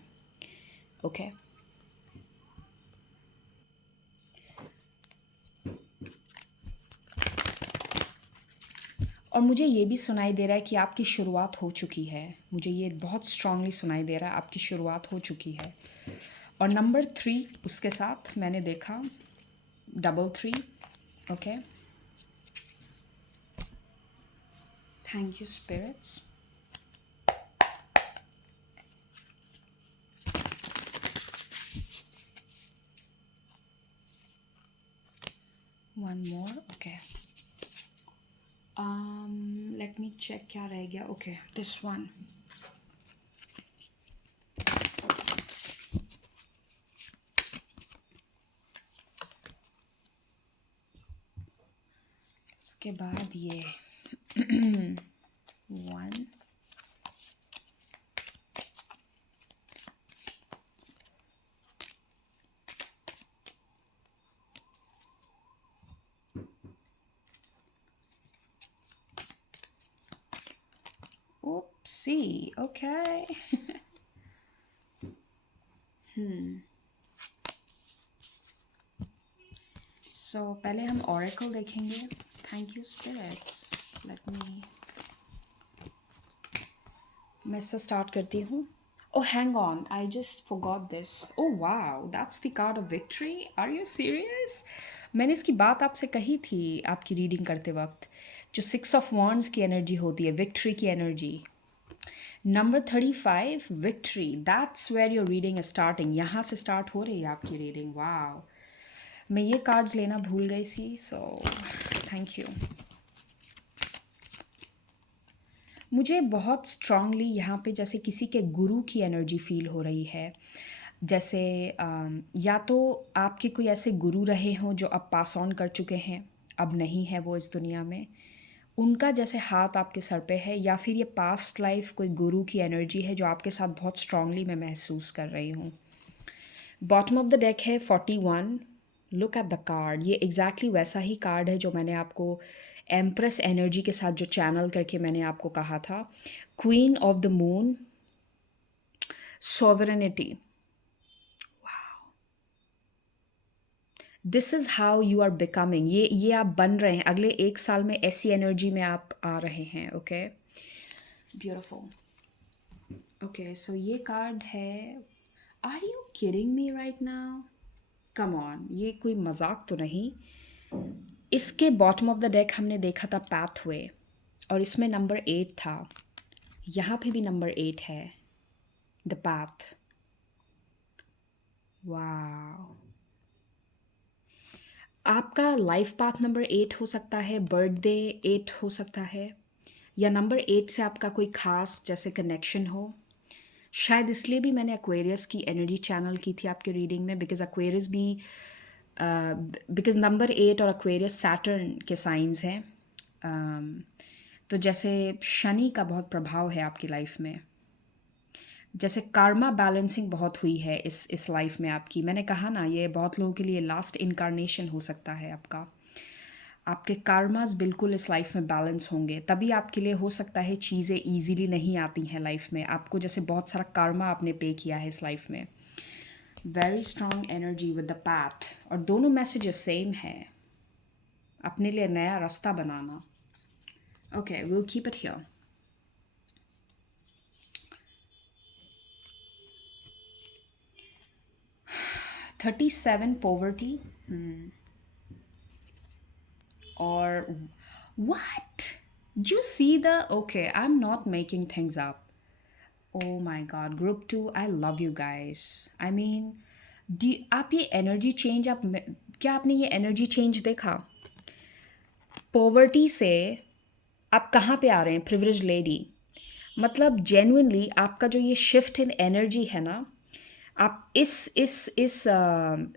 ओके, और मुझे ये भी सुनाई दे रहा है कि आपकी शुरुआत हो चुकी है। मुझे ये बहुत स्ट्रांगली सुनाई दे रहा है, आपकी शुरुआत हो चुकी है। और नंबर 3 उसके साथ मैंने देखा double 3। Okay, thank you spirits. One more. Okay, let me check क्या रह गया। Okay, this one. उसके बाद ये वन। Oopsie, okay. सो पहले हम ऑरेकल देखेंगे। Thank you spirits. Let me, मैं इससे स्टार्ट करती हूँ। Oh hang on, I just forgot this. Oh wow, that's the card of victory. Are you serious? मैंने इसकी बात आपसे कही थी आपकी रीडिंग करते वक्त। जो 6 ऑफ वॉन्ड्स की एनर्जी होती है, विक्ट्री की energy. Number 35 victory, that's where your reading is starting. यहाँ से स्टार्ट हो रही है आपकी रीडिंग। वाओ, मैं ये कार्ड्स लेना भूल गई थी, सो थैंक यू। मुझे बहुत स्ट्रांगली यहाँ पे जैसे किसी के गुरु की एनर्जी फील हो रही है। जैसे या तो आपके कोई ऐसे गुरु रहे हों जो अब पास ऑन कर चुके हैं, अब नहीं है वो इस दुनिया में, उनका जैसे हाथ आपके सर पे है, या फिर ये पास्ट लाइफ कोई गुरु की एनर्जी है जो आपके साथ बहुत स्ट्रांगली मैं महसूस कर रही हूँ। बॉटम ऑफ द डेक है 41। Look at the card. ये एग्जैक्टली वैसा ही कार्ड है जो मैंने आपको एम्प्रेस एनर्जी के साथ जो चैनल करके मैंने आपको कहा था। Queen of the moon, sovereignty. This is how you are becoming. ये आप बन रहे हैं अगले 1 साल में, ऐसी एनर्जी में आप आ रहे हैं। Okay, beautiful. ओके, सो ये कार्ड है। Are you kidding me right now? Come on, ये कोई मजाक तो नहीं। इसके बॉटम ऑफ द डेक हमने देखा था पाथवे, और इसमें नंबर 8 था। यहाँ पे भी नंबर 8 है, द पाथ। वाह, आपका लाइफ पाथ नंबर 8 हो सकता है, बर्थडे 8 हो सकता है, या नंबर 8 से आपका कोई खास जैसे कनेक्शन हो। शायद इसलिए भी मैंने एक्वेरियस की एनर्जी चैनल की थी आपके रीडिंग में, बिकॉज एक्वेरियस भी बिकॉज नंबर 8 और एक्वेरियस सैटर्न के साइंस हैं। तो जैसे शनि का बहुत प्रभाव है आपकी लाइफ में, जैसे कार्मा बैलेंसिंग बहुत हुई है इस लाइफ में आपकी। मैंने कहा ना, ये बहुत लोगों के लिए लास्ट इनकारनेशन हो सकता है आपका। आपके कार्मास बिल्कुल इस लाइफ में बैलेंस होंगे, तभी आपके लिए हो सकता है चीज़ें ईजीली नहीं आती हैं लाइफ में आपको, जैसे बहुत सारा कार्मा आपने पे किया है इस लाइफ में। Very strong energy with the path, और दोनों मैसेजेस सेम है, अपने लिए नया रास्ता बनाना। Okay, will keep it here. 37 poverty, or what? Do you see the, okay, I'm not making things up. Oh my god, group 2, I love you guys. I mean, आप ये एनर्जी चेंज, आप क्या आपने ये एनर्जी चेंज देखा? पॉवर्टी से आप कहाँ पे आ रहे हैं? Privilege lady. मतलब जेन्युइनली आपका जो ये शिफ्ट इन एनर्जी है ना, आप इस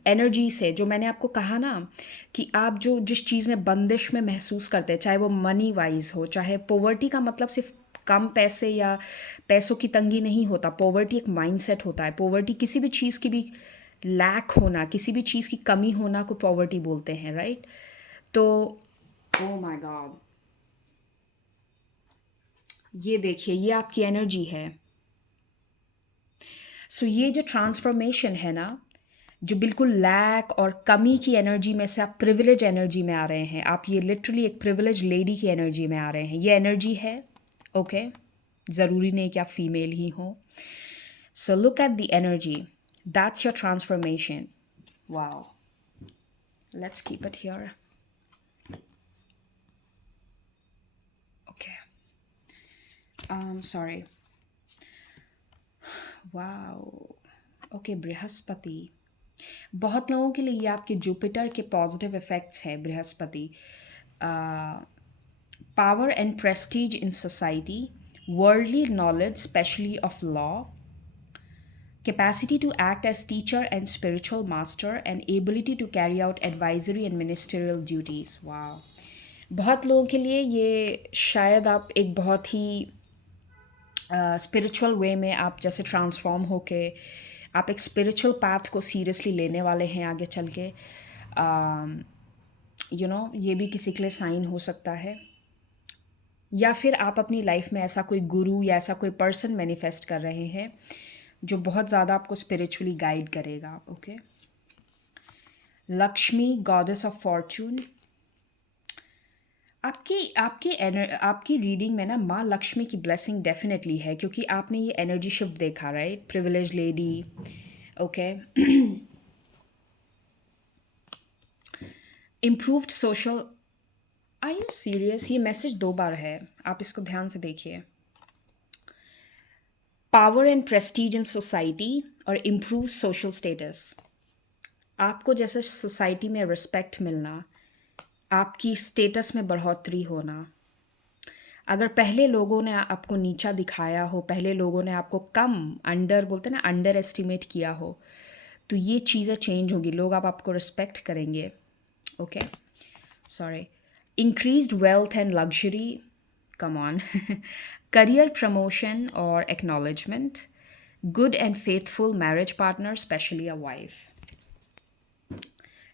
एनर्जी से, जो मैंने आपको कहा ना कि आप जो जिस चीज़ में बंदिश में महसूस करते हैं, चाहे वो मनी वाइज हो, चाहे पॉवर्टी का मतलब सिर्फ कम पैसे या पैसों की तंगी नहीं होता। पॉवर्टी एक माइंडसेट होता है। पॉवर्टी किसी भी चीज़ की भी लैक होना, किसी भी चीज़ की कमी होना को पॉवर्टी बोलते हैं, राइट? तो ओ माय गॉड, ये देखिए, ये आपकी एनर्जी है। सो ये जो ट्रांसफॉर्मेशन है ना, जो बिल्कुल लैक और कमी की एनर्जी में से आप प्रिविलेज एनर्जी में आ रहे हैं, आप ये लिटरली एक प्रिविलेज लेडी की एनर्जी में आ रहे हैं, ये एनर्जी है। ओके, ज़रूरी नहीं कि आप फीमेल ही हो। So look at the energy, that's your transformation. Wow, let's keep it here. Okay, sorry. Wow, okay, Brihaspati. बहुत लोगों के लिए ये आपके जुपिटर के पॉजिटिव इफ़ेक्ट्स हैं। Brihaspati, power and prestige in society, worldly knowledge specially of law, capacity to act as teacher and spiritual master, and ability to carry out advisory and ministerial duties. wow, बहुत लोगों के लिए ये शायद आप एक बहुत ही स्पिरिचुअल वे में आप जैसे ट्रांसफॉर्म होके आप एक स्पिरिचुअल पाथ को सीरियसली लेने वाले हैं आगे चल के। ये भी किसी के लिए साइन हो सकता है, या फिर आप अपनी लाइफ में ऐसा कोई गुरु या ऐसा कोई पर्सन मैनिफेस्ट कर रहे हैं जो बहुत ज़्यादा आपको स्पिरिचुअली गाइड करेगा। Okay, Lakshmi, goddess of Fortune. आपकी रीडिंग में ना माँ लक्ष्मी की ब्लेसिंग डेफिनेटली है, क्योंकि आपने ये एनर्जी शिफ्ट देखा, right? Privilege lady. Okay, improved social. Are you serious? ये मैसेज 2 बार है, आप इसको ध्यान से देखिए। Power and prestige in society और इम्प्रूव सोशल स्टेटस। आपको जैसे सोसाइटी में रिस्पेक्ट मिलना, आपकी स्टेटस में बढ़ोतरी होना। अगर पहले लोगों ने आपको नीचा दिखाया हो, पहले लोगों ने आपको कम, अंडर बोलते हैं ना, अंडर एस्टिमेट किया हो, तो ये चीज़ें चेंज होगी, लोग अब आपको रिस्पेक्ट करेंगे। Okay, sorry. Increased wealth and luxury, come on. Career promotion और acknowledgement, good and faithful marriage partner, specially a wife.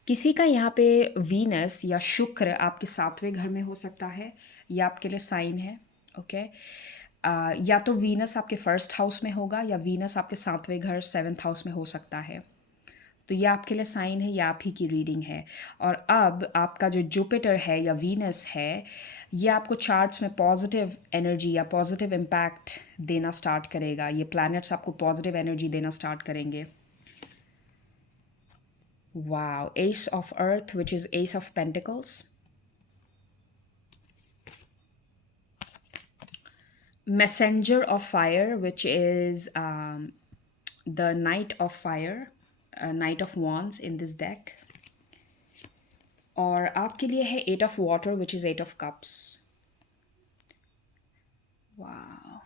किसी का यहाँ पे वीनस या शुक्र आपके 7वें घर में हो सकता है, ये आपके लिए साइन है। ओके, या तो वीनस आपके फर्स्ट हाउस में होगा या वीनस आपके 7वें घर 7th हाउस में हो सकता है। तो ये आपके लिए साइन है, ये आप ही की रीडिंग है। और अब आपका जो जुपिटर है या वीनस है, ये आपको चार्ट्स में पॉजिटिव एनर्जी या पॉजिटिव इम्पैक्ट देना स्टार्ट करेगा। ये प्लैनेट्स आपको पॉजिटिव एनर्जी देना स्टार्ट करेंगे। Wow, Ace of Earth, which is Ace of Pentacles. Messenger of Fire, which is the Knight of Fire, Knight of Wands in this deck. और आपके लिए है Eight of Water, which is Eight of Cups. Wow.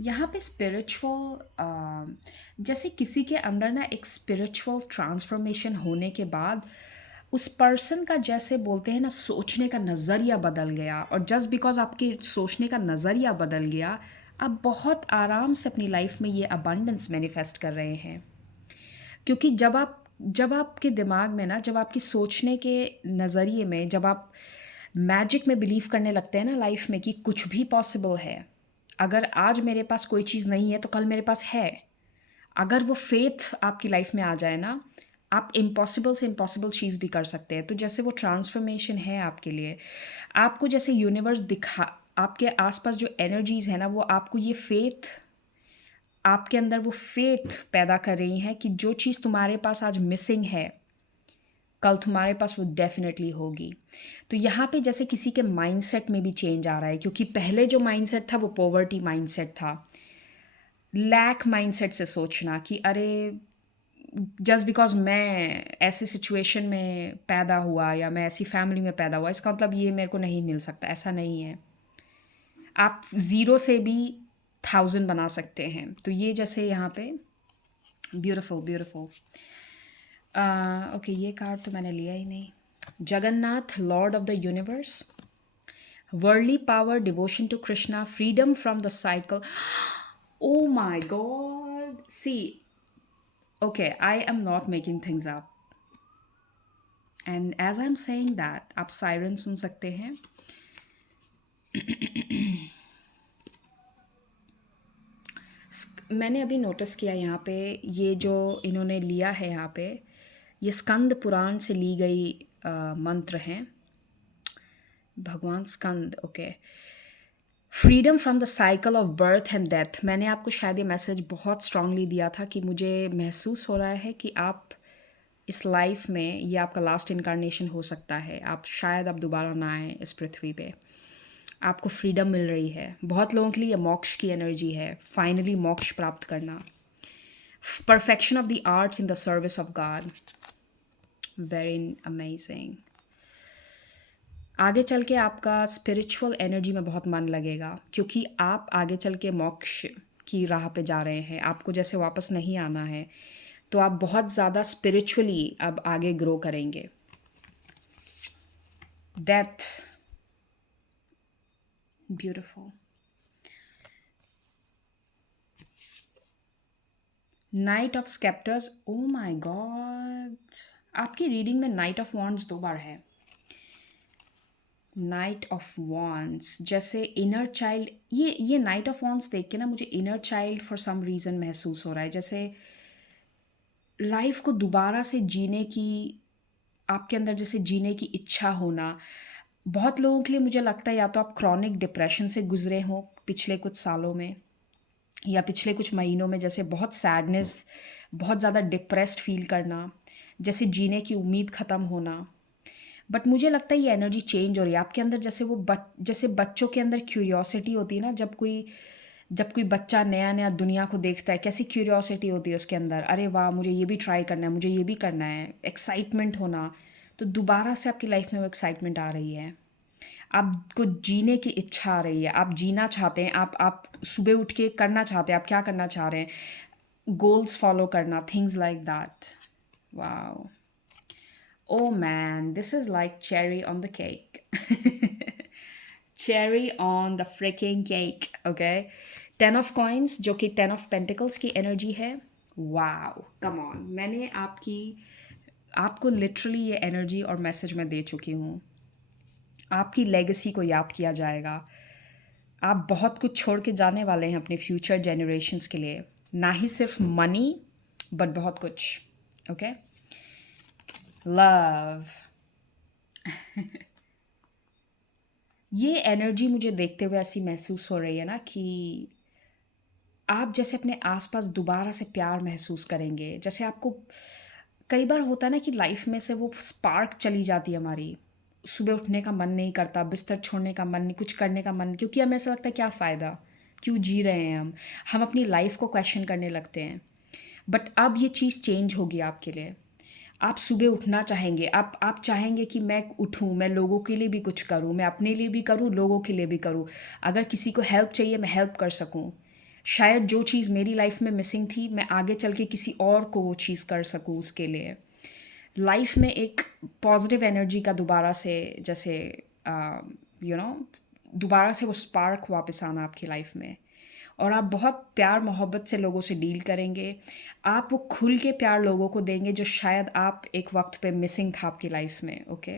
यहाँ पे स्पिरिचुअल, जैसे किसी के अंदर ना एक स्पिरिचुअल ट्रांसफॉर्मेशन होने के बाद उस पर्सन का, जैसे बोलते हैं ना, सोचने का नज़रिया बदल गया। और जस्ट बिकॉज आपके सोचने का नज़रिया बदल गया, आप बहुत आराम से अपनी लाइफ में ये अबंडेंस मैनिफेस्ट कर रहे हैं। क्योंकि जब आपके दिमाग में ना, जब आपकी सोचने के नज़रिए में, जब आप मैजिक में बिलीव करने लगते हैं ना लाइफ में कि कुछ भी पॉसिबल है, अगर आज मेरे पास कोई चीज़ नहीं है तो कल मेरे पास है, अगर वो फेथ आपकी लाइफ में आ जाए ना, आप इम्पॉसिबल से इम्पॉसिबल चीज़ भी कर सकते हैं। तो जैसे वो ट्रांसफॉर्मेशन है आपके लिए, आपको जैसे यूनिवर्स दिखा, आपके आसपास जो एनर्जीज़ है ना, वो आपको ये फेथ, आपके अंदर वो फेथ पैदा कर रही हैं कि जो चीज़ तुम्हारे पास आज मिसिंग है, कल तुम्हारे पास वो डेफिनेटली होगी। तो यहाँ पे जैसे किसी के माइंडसेट में भी चेंज आ रहा है, क्योंकि पहले जो माइंडसेट था वो पॉवर्टी माइंडसेट था, लैक माइंडसेट से सोचना कि अरे जस्ट बिकॉज मैं ऐसी सिचुएशन में पैदा हुआ या मैं ऐसी फैमिली में पैदा हुआ, इसका मतलब ये मेरे को नहीं मिल सकता। ऐसा नहीं है, आप ज़ीरो से भी 1000 बना सकते हैं। तो ये जैसे यहाँ पे ब्यूटिफुल ब्यूटिफुल। ओके, ये कार्ड तो मैंने लिया ही नहीं। Jagannath, lord of the universe, worldly power, devotion to Krishna, freedom from the cycle. Oh my God, see, Okay, I am not making things up. And as I'm saying that, आप siren सुन सकते हैं. मैंने अभी नोटिस किया यहाँ पे, ये जो इन्होंने लिया है यहाँ पे, ये स्कंद पुराण से ली गई मंत्र हैं. भगवान Skanda. Okay. Freedom from the cycle of birth and death. मैंने आपको शायद ये मैसेज बहुत स्ट्रांगली दिया था कि मुझे महसूस हो रहा है कि आप इस लाइफ में, ये आपका लास्ट इनकारनेशन हो सकता है, आप शायद आप दोबारा ना आए इस पृथ्वी पे. आपको फ्रीडम मिल रही है. बहुत लोगों के लिए ये मोक्ष की एनर्जी है, फाइनली मोक्ष प्राप्त करना. Perfection of the arts in the service of God. Very amazing. आगे चल के आपका स्पिरिचुअल एनर्जी में बहुत मन लगेगा, क्योंकि आप आगे चल के मोक्ष की राह पे जा रहे हैं. आपको जैसे वापस नहीं आना है, तो आप बहुत ज़्यादा स्पिरिचुअली अब आगे ग्रो करेंगे. Death. Beautiful. Knight of sceptres. Oh my god, आपकी रीडिंग में नाइट ऑफ वॉन्ड्स 2 बार है. नाइट ऑफ वॉन्ड्स जैसे इनर चाइल्ड. ये नाइट ऑफ वॉन्ड्स देख के ना मुझे inner child for some reason महसूस हो रहा है. जैसे लाइफ को दोबारा से जीने की, आपके अंदर जैसे जीने की इच्छा होना. बहुत लोगों के लिए मुझे लगता है या तो आप क्रॉनिक डिप्रेशन से गुजरे हों पिछले कुछ सालों में, या पिछले कुछ महीनों में, जैसे बहुत सैडनेस, बहुत ज़्यादा डिप्रेस्ड फील करना, जैसे जीने की उम्मीद ख़त्म होना. बट मुझे लगता है ये एनर्जी चेंज हो रही है आपके अंदर. जैसे जैसे बच्चों के अंदर क्यूरियोसिटी होती है ना, जब कोई बच्चा नया नया दुनिया को देखता है, कैसी क्यूरियोसिटी होती है उसके अंदर. अरे वाह, मुझे ये भी ट्राई करना है, मुझे ये भी करना है. एक्साइटमेंट होना. तो दोबारा से आपकी लाइफ में वो एक्साइटमेंट आ रही है. आपको जीने की इच्छा आ रही है, आप जीना चाहते हैं, आप सुबह उठ के करना चाहते हैं, आप क्या करना चाह रहे हैं, गोल्स फॉलो करना, things like that. Wow. Oh man, this is like cherry on the cake. Cherry on the freaking cake, okay? 10 of coins, जो कि 10 of pentacles की एनर्जी है. Wow, come on. मैंने आपको लिटरली ये एनर्जी और मैसेज मैं दे चुकी हूँ. आपकी लेगेसी को याद किया जाएगा. आप बहुत कुछ छोड़ के जाने वाले हैं अपने फ्यूचर जनरेशन्स के लिए. ना ही सिर्फ मनी, बट बहुत कुछ. ओके. लव. ये एनर्जी मुझे देखते हुए ऐसी महसूस हो रही है ना कि आप जैसे अपने आसपास दोबारा से प्यार महसूस करेंगे. जैसे आपको कई बार होता है ना कि लाइफ में से वो स्पार्क चली जाती है हमारी. सुबह उठने का मन नहीं करता, बिस्तर छोड़ने का मन नहीं, कुछ करने का मन नहीं, क्योंकि हमें ऐसा लगता है क्या फ़ायदा, क्यों जी रहे हैं हम अपनी लाइफ को क्वेश्चन करने लगते हैं. बट अब ये चीज़ चेंज होगी आपके लिए. आप सुबह उठना चाहेंगे, आप चाहेंगे कि मैं उठूँ, मैं लोगों के लिए भी कुछ करूँ, मैं अपने लिए भी करूँ, लोगों के लिए भी करूँ. अगर किसी को हेल्प चाहिए, मैं हेल्प कर सकूँ. शायद जो चीज़ मेरी लाइफ में मिसिंग थी, मैं आगे चल के किसी और को वो चीज़ कर सकूँ उसके लिए. लाइफ में एक पॉजिटिव एनर्जी का दोबारा से, जैसे यू नो दोबारा से वो स्पार्क वापस आना आपकी लाइफ में. और आप बहुत प्यार मोहब्बत से लोगों से डील करेंगे. आप वो खुल के प्यार लोगों को देंगे जो शायद आप एक वक्त पे मिसिंग था आपकी लाइफ में. ओके.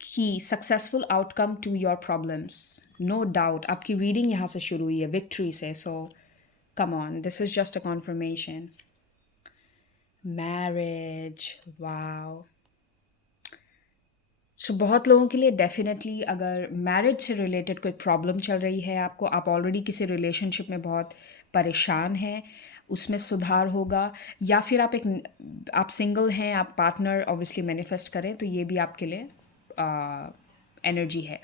कि successful outcome to your problems. No doubt आपकी रीडिंग यहाँ से शुरू हुई है विक्ट्री से. So come on, this is just a confirmation. Marriage. Wow. So बहुत लोगों के लिए डेफिनेटली अगर मैरिज से रिलेटेड कोई प्रॉब्लम चल रही है आपको, आप ऑलरेडी किसी रिलेशनशिप में बहुत परेशान हैं, उसमें सुधार होगा. या फिर आप सिंगल हैं, आप पार्टनर ऑब्वियसली मैनिफेस्ट करें, तो ये भी आपके लिए एनर्जी है.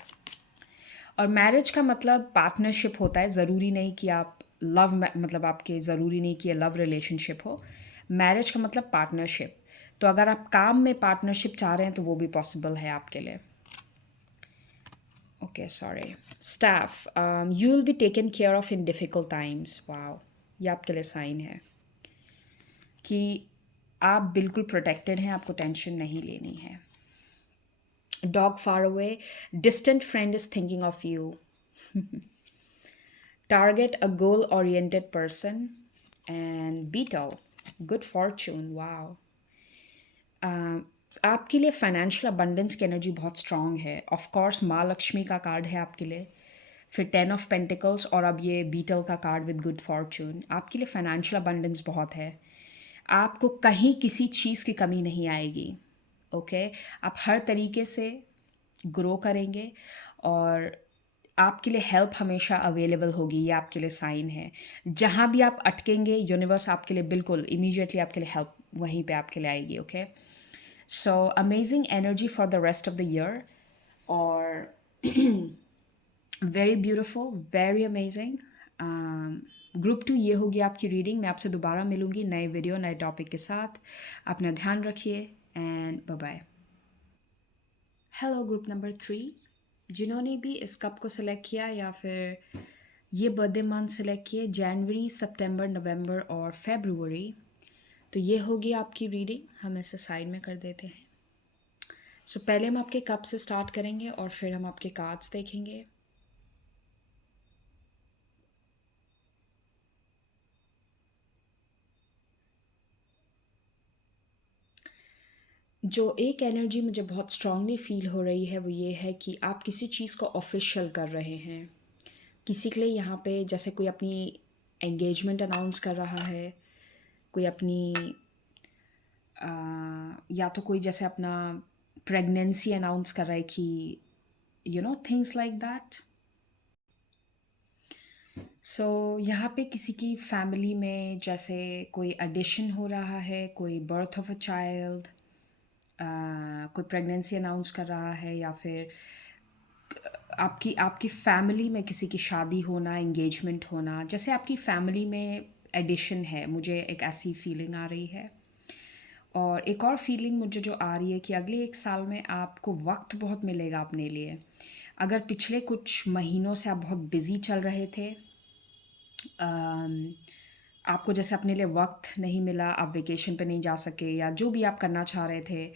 और मैरिज का मतलब पार्टनरशिप होता है. ज़रूरी नहीं कि आप मतलब आपके ज़रूरी नहीं कि ये लव रिलेशनशिप हो. मैरिज का मतलब पार्टनरशिप. तो अगर आप काम में पार्टनरशिप चाह रहे हैं तो वो भी पॉसिबल है आपके लिए. Okay, sorry. Staff. You will be taken care of in difficult times. Wow. ये आपके लिए साइन है कि आप बिल्कुल प्रोटेक्टेड हैं, आपको टेंशन नहीं लेनी है. Dog far away. Distant friend is thinking of you. Target a goal oriented person and beetle good fortune wow. आपके लिए फाइनेंशियल अबंडेंस की एनर्जी बहुत स्ट्रांग है। ऑफ कोर्स माँ लक्ष्मी का कार्ड है आपके लिए, फिर 10 ऑफ पेंटिकल्स और अब ये बीटल का कार्ड विद गुड फॉर्चून। आपके लिए फाइनेंशियल अबंडेंस बहुत है। आपको कहीं किसी चीज़ की कमी नहीं आएगी। ओके, आप हर तरीके से ग्रो करेंगे और आपके लिए हेल्प हमेशा अवेलेबल होगी। ये आपके लिए साइन है। जहाँ भी आप अटकेंगे यूनिवर्स आपके लिए बिल्कुल इमीडिएटली आपके लिए हेल्प वहीं पे आपके लिए आएगी। Okay, so amazing energy for the rest of the year और very beautiful, very amazing. Group 2 ये होगी आपकी रीडिंग। मैं आपसे दोबारा मिलूंगी नए वीडियो नए टॉपिक के साथ। अपना ध्यान रखिए and bye bye. Hello group number 3, जिन्होंने भी इस कप को सिलेक्ट किया या फिर ये बर्थडे मंथ सिलेक्ट किए, जनवरी, सितंबर, नवंबर और फरवरी, तो ये होगी आपकी रीडिंग। हम इसे साइड में कर देते हैं। सो पहले हम आपके कप से स्टार्ट करेंगे और फिर हम आपके कार्ड्स देखेंगे। जो एक एनर्जी मुझे बहुत स्ट्रांगली फील हो रही है वो ये है कि आप किसी चीज़ को ऑफिशियल कर रहे हैं। किसी के लिए यहाँ पे जैसे कोई अपनी एंगेजमेंट अनाउंस कर रहा है, कोई अपनी या तो कोई जैसे अपना प्रेगनेंसी अनाउंस कर रहा है कि थिंग्स लाइक दैट। सो यहाँ पे किसी की फैमिली में जैसे कोई एडिशन हो रहा है, कोई बर्थ ऑफ अ चाइल्ड, कोई प्रेगनेंसी अनाउंस कर रहा है, या फिर आपकी आपकी फैमिली में किसी की शादी होना, एंगेजमेंट होना, जैसे आपकी फैमिली में एडिशन है। मुझे एक ऐसी फीलिंग आ रही है। और एक और फीलिंग मुझे जो आ रही है कि अगले 1 साल में आपको वक्त बहुत मिलेगा अपने लिए। अगर पिछले कुछ महीनों से आप बहुत बिज़ी चल रहे थे, अम, आपको जैसे अपने लिए वक्त नहीं मिला, आप वेकेशन पे नहीं जा सके या जो भी आप करना चाह रहे थे,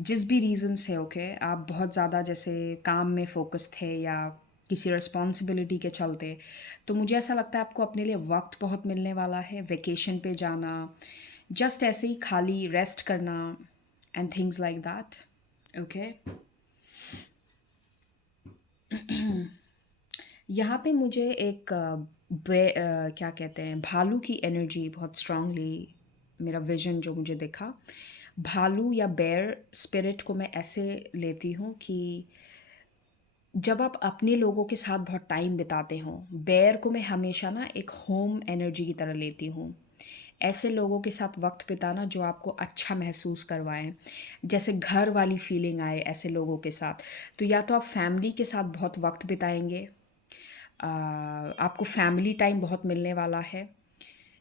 जिस भी रीज़न से, ओके, आप बहुत ज़्यादा जैसे काम में फोकस थे या किसी रिस्पॉन्सिबिलिटी के चलते, तो मुझे ऐसा लगता है आपको अपने लिए वक्त बहुत मिलने वाला है। वेकेशन पे जाना, जस्ट ऐसे ही खाली रेस्ट करना and things like that. Okay, यहाँ पे मुझे एक क्या कहते हैं, भालू की एनर्जी बहुत स्ट्रांगली, मेरा विजन जो मुझे दिखा, भालू या बेयर स्पिरिट को मैं ऐसे लेती हूँ कि जब आप अपने लोगों के साथ बहुत टाइम बिताते हो, बेयर को मैं हमेशा ना एक होम एनर्जी की तरह लेती हूँ। ऐसे लोगों के साथ वक्त बिताना जो आपको अच्छा महसूस करवाएं, जैसे घर वाली फीलिंग आए ऐसे लोगों के साथ। तो या तो आप फैमिली के साथ बहुत वक्त बिताएंगे, आपको फैमिली टाइम बहुत मिलने वाला है,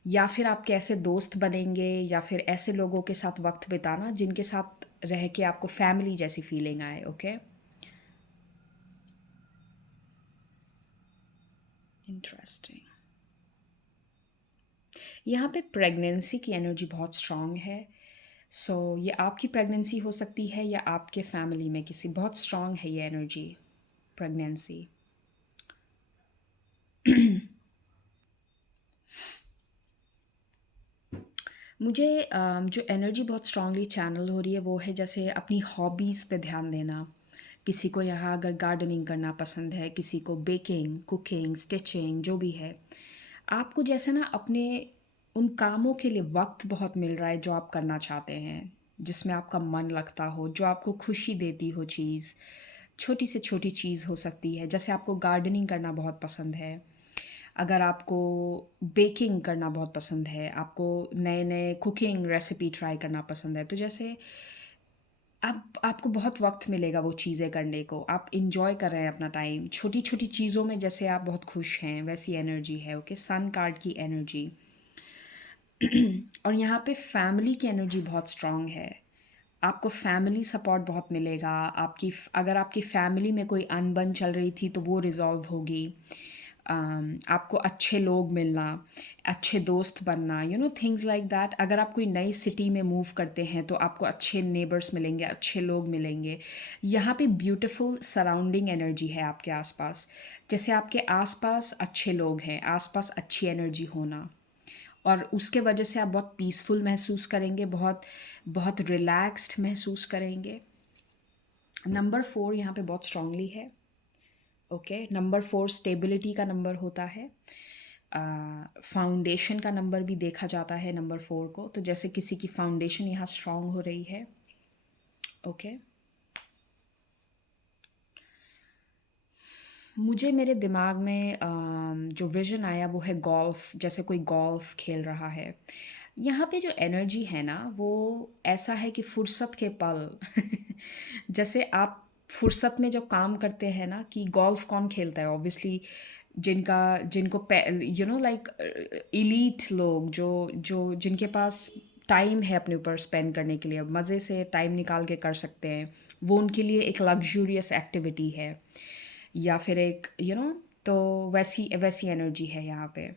या फिर आपके ऐसे दोस्त बनेंगे या फिर ऐसे लोगों के साथ वक्त बिताना जिनके साथ रह के आपको फैमिली जैसी फीलिंग आए। Okay, interesting. यहाँ पे प्रेगनेंसी की एनर्जी बहुत स्ट्रांग है। सो ये आपकी प्रेगनेंसी हो सकती है या आपके फैमिली में किसी, बहुत स्ट्रांग है ये एनर्जी, प्रेगनेंसी। मुझे जो एनर्जी बहुत स्ट्रांगली चैनल हो रही है वो है जैसे अपनी हॉबीज़ पे ध्यान देना। किसी को यहाँ अगर गार्डनिंग करना पसंद है, किसी को बेकिंग, कुकिंग, स्टिचिंग, जो भी है, आपको जैसे ना अपने उन कामों के लिए वक्त बहुत मिल रहा है जो आप करना चाहते हैं, जिसमें आपका मन लगता हो, जो आपको खुशी देती हो चीज़। छोटी से छोटी चीज़ हो सकती है, जैसे आपको गार्डनिंग करना बहुत पसंद है, अगर आपको बेकिंग करना बहुत पसंद है, आपको नए नए कुकिंग रेसिपी ट्राई करना पसंद है, तो जैसे आपको बहुत वक्त मिलेगा वो चीज़ें करने को। आप इंजॉय कर रहे हैं अपना टाइम छोटी छोटी चीज़ों में, जैसे आप बहुत खुश हैं, वैसी एनर्जी है। ओके, सन कार्ड की एनर्जी। और यहाँ पे फैमिली की एनर्जी बहुत स्ट्रांग है। आपको फैमिली सपोर्ट बहुत मिलेगा। अगर आपकी फैमिली में कोई अनबन चल रही थी तो वो रिज़ॉल्व होगी। आपको अच्छे लोग मिलना, अच्छे दोस्त बनना, थिंग्स लाइक दैट। अगर आप कोई नई सिटी में मूव करते हैं तो आपको अच्छे नेबर्स मिलेंगे, अच्छे लोग मिलेंगे। यहाँ पे ब्यूटीफुल सराउंडिंग एनर्जी है आपके आसपास। जैसे आपके आसपास अच्छे लोग हैं, आसपास अच्छी एनर्जी होना, और उसके वजह से आप बहुत पीसफुल महसूस करेंगे, बहुत बहुत रिलैक्स्ड महसूस करेंगे। नंबर 4 यहाँ पे बहुत स्ट्रांगली है। ओके, नंबर 4 स्टेबिलिटी का नंबर होता है। फाउंडेशन का नंबर भी देखा जाता है नंबर 4 को। तो जैसे किसी की फाउंडेशन यहाँ स्ट्रांग हो रही है। ओके, मुझे मेरे दिमाग में जो विज़न आया वो है गोल्फ़। जैसे कोई गोल्फ़ खेल रहा है। यहाँ पे जो एनर्जी है ना, वो ऐसा है कि फुर्सत के पल जैसे आप फुर्सत में जब काम करते हैं ना, कि गोल्फ़ कौन खेलता है ऑब्वियसली, जिनका जिनको लाइक एलीट लोग, जो जो जिनके पास टाइम है अपने ऊपर स्पेंड करने के लिए, मज़े से टाइम निकाल के कर सकते हैं, वो उनके लिए एक लग्जूरियस एक्टिविटी है, या फिर एक तो वैसी वैसी एनर्जी है यहाँ पे।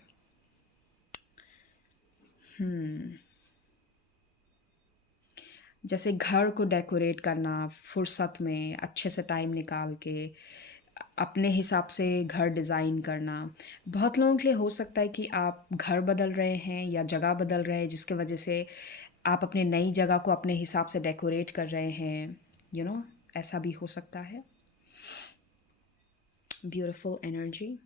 जैसे घर को डेकोरेट करना फुर्सत में अच्छे से टाइम निकाल के, अपने हिसाब से घर डिज़ाइन करना। बहुत लोगों के लिए हो सकता है कि आप घर बदल रहे हैं या जगह बदल रहे हैं, जिसके वजह से आप अपने नई जगह को अपने हिसाब से डेकोरेट कर रहे हैं। ऐसा भी हो सकता है। Beautiful energy.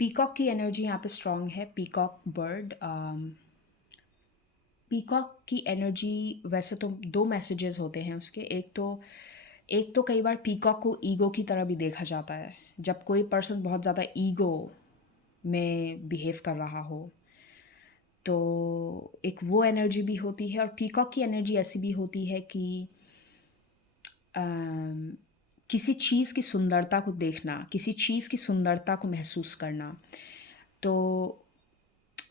पीकॉक की एनर्जी यहाँ पे स्ट्रांग है। पीकॉक बर्ड, पीकॉक की एनर्जी, वैसे तो दो मैसेजेस होते हैं उसके। एक तो कई बार पीकॉक को ईगो की तरह भी देखा जाता है। जब कोई पर्सन बहुत ज़्यादा ईगो में बिहेव कर रहा हो, तो एक वो एनर्जी भी होती है। और पीकॉक की एनर्जी ऐसी भी होती है कि अम, किसी चीज़ की सुंदरता को देखना, किसी चीज़ की सुंदरता को महसूस करना। तो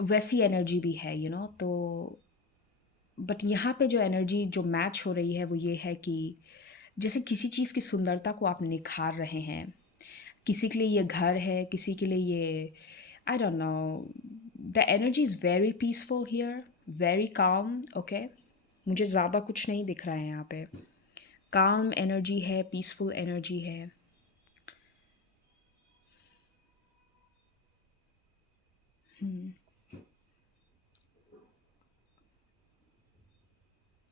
वैसी एनर्जी भी है, तो बट यहाँ पे जो एनर्जी जो मैच हो रही है वो ये है कि जैसे किसी चीज़ की सुंदरता को आप निखार रहे हैं। किसी के लिए ये घर है, किसी के लिए ये, आई don't no, the energy is very peaceful here, very calm. Okay, मुझे ज़्यादा कुछ नहीं दिख रहा है यहाँ पे। काम एनर्जी है, पीसफुल एनर्जी है।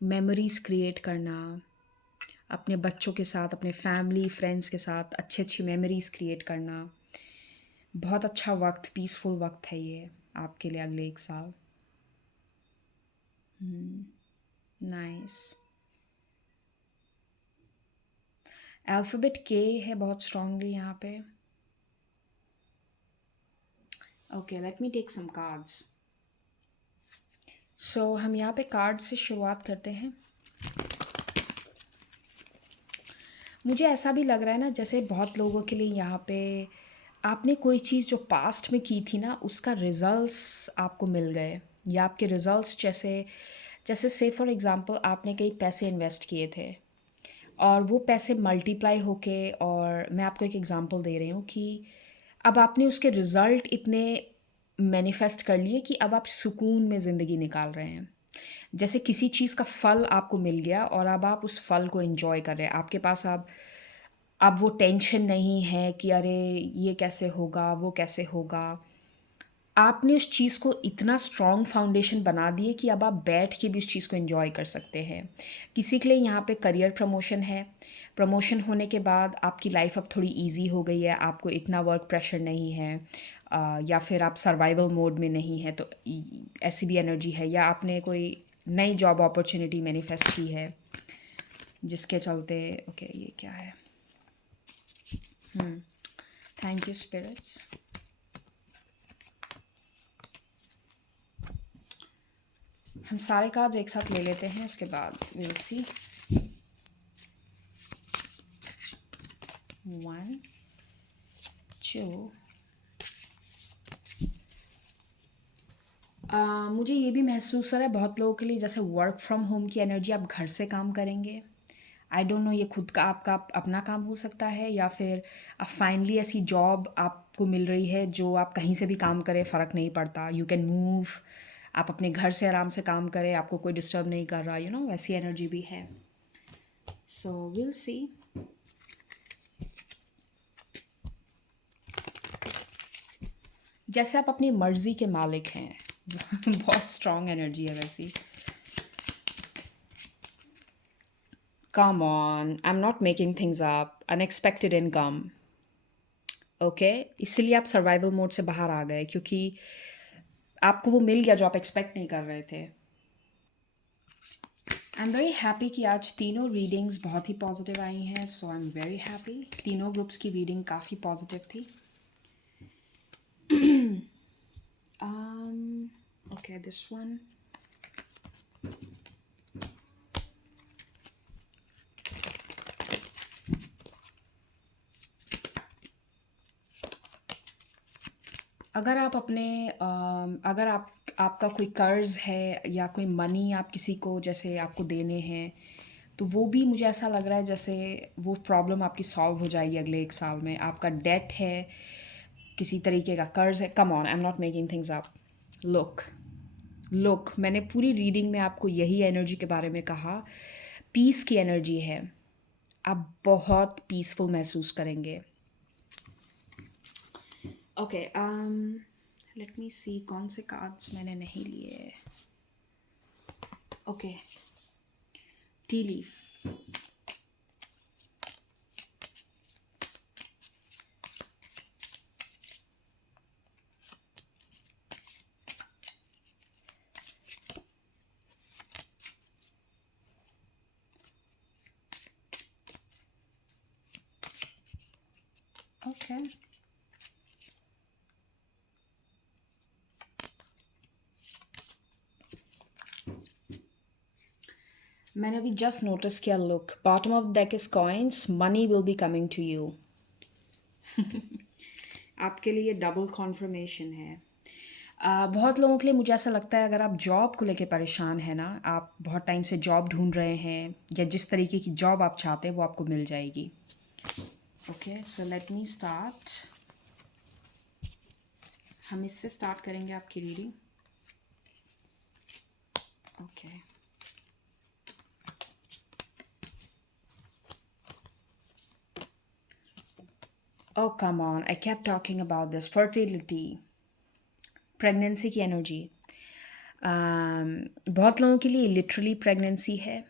मेमोरीज़ क्रिएट करना, अपने बच्चों के साथ, अपने फैमिली फ्रेंड्स के साथ अच्छी अच्छी मेमोरीज़ क्रिएट करना। बहुत अच्छा वक्त, पीसफुल वक्त है ये आपके लिए अगले 1 साल। नाइस। अल्फ़ाबेट के है बहुत स्ट्रांगली यहाँ पे। Okay, let me take some cards. So हम यहाँ पे कार्ड से शुरुआत करते हैं। मुझे ऐसा भी लग रहा है ना, जैसे बहुत लोगों के लिए यहाँ पे आपने कोई चीज़ जो पास्ट में की थी ना, उसका रिजल्ट्स आपको मिल गए, या आपके रिजल्ट्स जैसे जैसे से फॉर एग्ज़ाम्पल आपने कई पैसे इन्वेस्ट किए थे और वो पैसे मल्टीप्लाई होके, और मैं आपको एक एग्ज़ाम्पल दे रही हूँ कि अब आपने उसके रिज़ल्ट इतने मैनिफेस्ट कर लिए कि अब आप सुकून में ज़िंदगी निकाल रहे हैं। जैसे किसी चीज़ का फल आपको मिल गया और अब आप उस फल को एंजॉय कर रहे हैं। आपके पास अब वो टेंशन नहीं है कि अरे ये कैसे होगा, वो कैसे होगा। आपने उस चीज़ को इतना स्ट्रॉन्ग फाउंडेशन बना दिए कि अब आप बैठ के भी उस चीज़ को एंजॉय कर सकते हैं। किसी के लिए यहाँ पे करियर प्रमोशन है। प्रमोशन होने के बाद आपकी लाइफ अब थोड़ी इजी हो गई है, आपको इतना वर्क प्रेशर नहीं है, या फिर आप सर्वाइवल मोड में नहीं है, तो ऐसी भी एनर्जी है। या आपने कोई नई जॉब अपॉर्चुनिटी मैनिफेस्ट की है, जिसके चलते ओके ये क्या है। Thank you spirits. हम सारे कार्ड्स एक साथ ले लेते हैं, उसके बाद विल सी। 1 2। मुझे ये भी महसूस हो रहा है बहुत लोगों के लिए, जैसे वर्क फ्रॉम होम की एनर्जी, आप घर से काम करेंगे, आई डोंट नो, ये खुद का आपका अपना काम हो सकता है, या फिर अब फाइनली ऐसी जॉब आपको मिल रही है जो आप कहीं से भी काम करें, फ़र्क नहीं पड़ता, यू कैन मूव, आप अपने घर से आराम से काम करें, आपको कोई डिस्टर्ब नहीं कर रहा, वैसी एनर्जी भी है। So will see. जैसे आप अपनी मर्ज़ी के मालिक हैं। बहुत स्ट्रॉन्ग एनर्जी है वैसी। Come on, I am not making things up, unexpected income. Okay, इसलिए आप सर्वाइवल मोड से बाहर आ गए, क्योंकि आपको वो मिल गया जो आप एक्सपेक्ट नहीं कर रहे थे। आई एम वेरी हैप्पी कि आज तीनों रीडिंग्स बहुत ही पॉजिटिव आई हैं, सो आई एम वेरी हैप्पी। तीनों ग्रुप्स की रीडिंग काफ़ी पॉजिटिव थी। Okay, this one. अगर आप अपने अगर आपका कोई कर्ज़ है या कोई मनी आप किसी को जैसे आपको देने हैं, तो वो भी मुझे ऐसा लग रहा है जैसे वो प्रॉब्लम आपकी सॉल्व हो जाएगी अगले 1 साल में। आपका डेट है, किसी तरीके का कर्ज़ है, come on, I am not making things up. Look, look, मैंने पूरी रीडिंग में आपको यही एनर्जी के बारे में कहा। पीस की एनर्जी है, आप बहुत पीसफुल महसूस करेंगे। ओके, लेट मी सी कौन से कार्ड्स मैंने नहीं लिए। Okay, T leaf. ओके, मैंने अभी जस्ट नोटिस किया, look, bottom of deck is coins, money will be coming to you. आपके लिए डबल कॉन्फर्मेशन है। बहुत लोगों के लिए मुझे ऐसा लगता है, अगर आप जॉब को लेके परेशान हैं ना, आप बहुत टाइम से जॉब ढूंढ रहे हैं, या जिस तरीके की जॉब आप चाहते हैं वो आपको मिल जाएगी। ओके, सो लेट मी स्टार्ट। हम इससे स्टार्ट करेंगे आपकी reading. Okay, oh come on, I kept talking about this, fertility, pregnancy की एनर्जी। बहुत लोगों के लिए लिटरली प्रेगनेंसी है।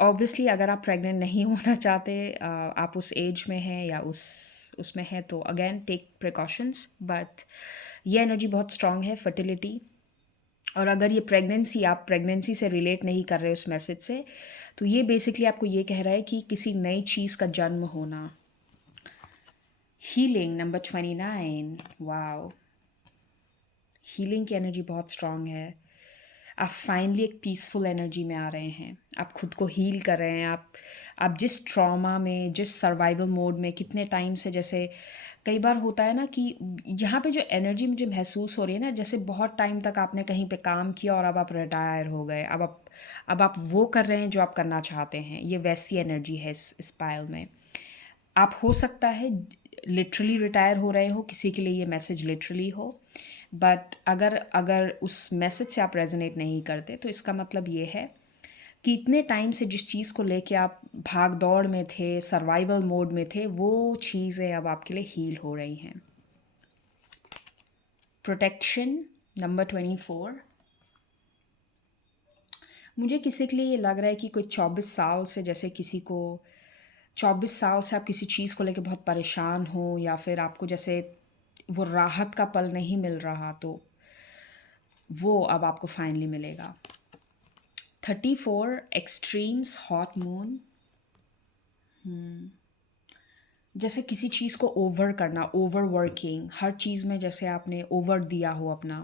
ऑब्वियसली अगर आप प्रेग्नेंट नहीं होना चाहते, आप उस एज में हैं या उसमें हैं, तो अगेन टेक प्रिकॉशंस, बट ये एनर्जी बहुत स्ट्रांग है, फर्टिलिटी। और अगर ये प्रेगनेंसी, आप प्रेगनेंसी से रिलेट नहीं कर रहे उस मैसेज से, तो ये बेसिकली आपको ये कह रहा है कि किसी नई चीज़ का जन्म होना। हीलिंग नंबर 29, वाओ, हीलिंग की एनर्जी बहुत स्ट्रांग है। आप फाइनली एक पीसफुल एनर्जी में आ रहे हैं, आप खुद को हील कर रहे हैं। आप जिस ट्रॉमा में, जिस सर्वाइवल मोड में कितने टाइम से, जैसे कई बार होता है ना कि यहाँ पे जो एनर्जी मुझे महसूस हो रही है ना, जैसे बहुत टाइम तक आपने कहीं पे काम किया और अब आप रिटायर हो गए, अब आप वो कर रहे हैं जो आप करना चाहते हैं, ये वैसी एनर्जी है इस पायल में। आप हो सकता है लिटरली रिटायर हो रहे हो, किसी के लिए ये मैसेज लिटरली हो, बट अगर अगर उस मैसेज से आप रेजोनेट नहीं करते, तो इसका मतलब ये है कि इतने टाइम से जिस चीज़ को लेके आप भाग दौड़ में थे, सर्वाइवल मोड में थे, वो चीज़ें अब आपके लिए हील हो रही हैं। Protection number 24। मुझे किसी के लिए ये लग रहा है कि कोई 24 साल से, जैसे किसी को 24 साल से आप किसी चीज़ को लेके बहुत परेशान हो, या फिर आपको जैसे वो राहत का पल नहीं मिल रहा, तो वो अब आपको फाइनली मिलेगा। 34 एक्सट्रीम्स हॉट मून। जैसे किसी चीज़ को ओवर करना, ओवर वर्किंग, हर चीज़ में जैसे आपने ओवर दिया हो अपना,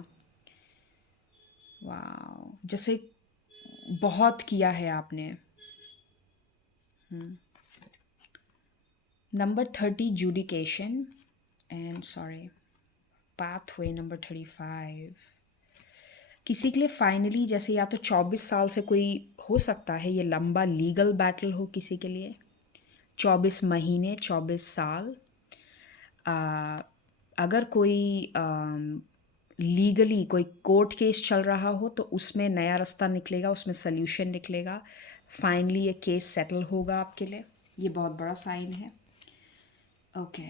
वाह, जैसे बहुत किया है आपने। नंबर 30 जुडिकेशन, एंड सॉरी, pathway number 35, किसी के लिए फाइनली जैसे या तो 24 साल से कोई हो सकता है ये लंबा लीगल बैटल हो किसी के लिए, 24 महीने, 24 साल। आ, अगर कोई लीगली कोई कोर्ट केस चल रहा हो तो उसमें नया रास्ता निकलेगा, उसमें सल्यूशन निकलेगा, फाइनली ये केस सेटल होगा आपके लिए। ये बहुत बड़ा साइन है। Okay,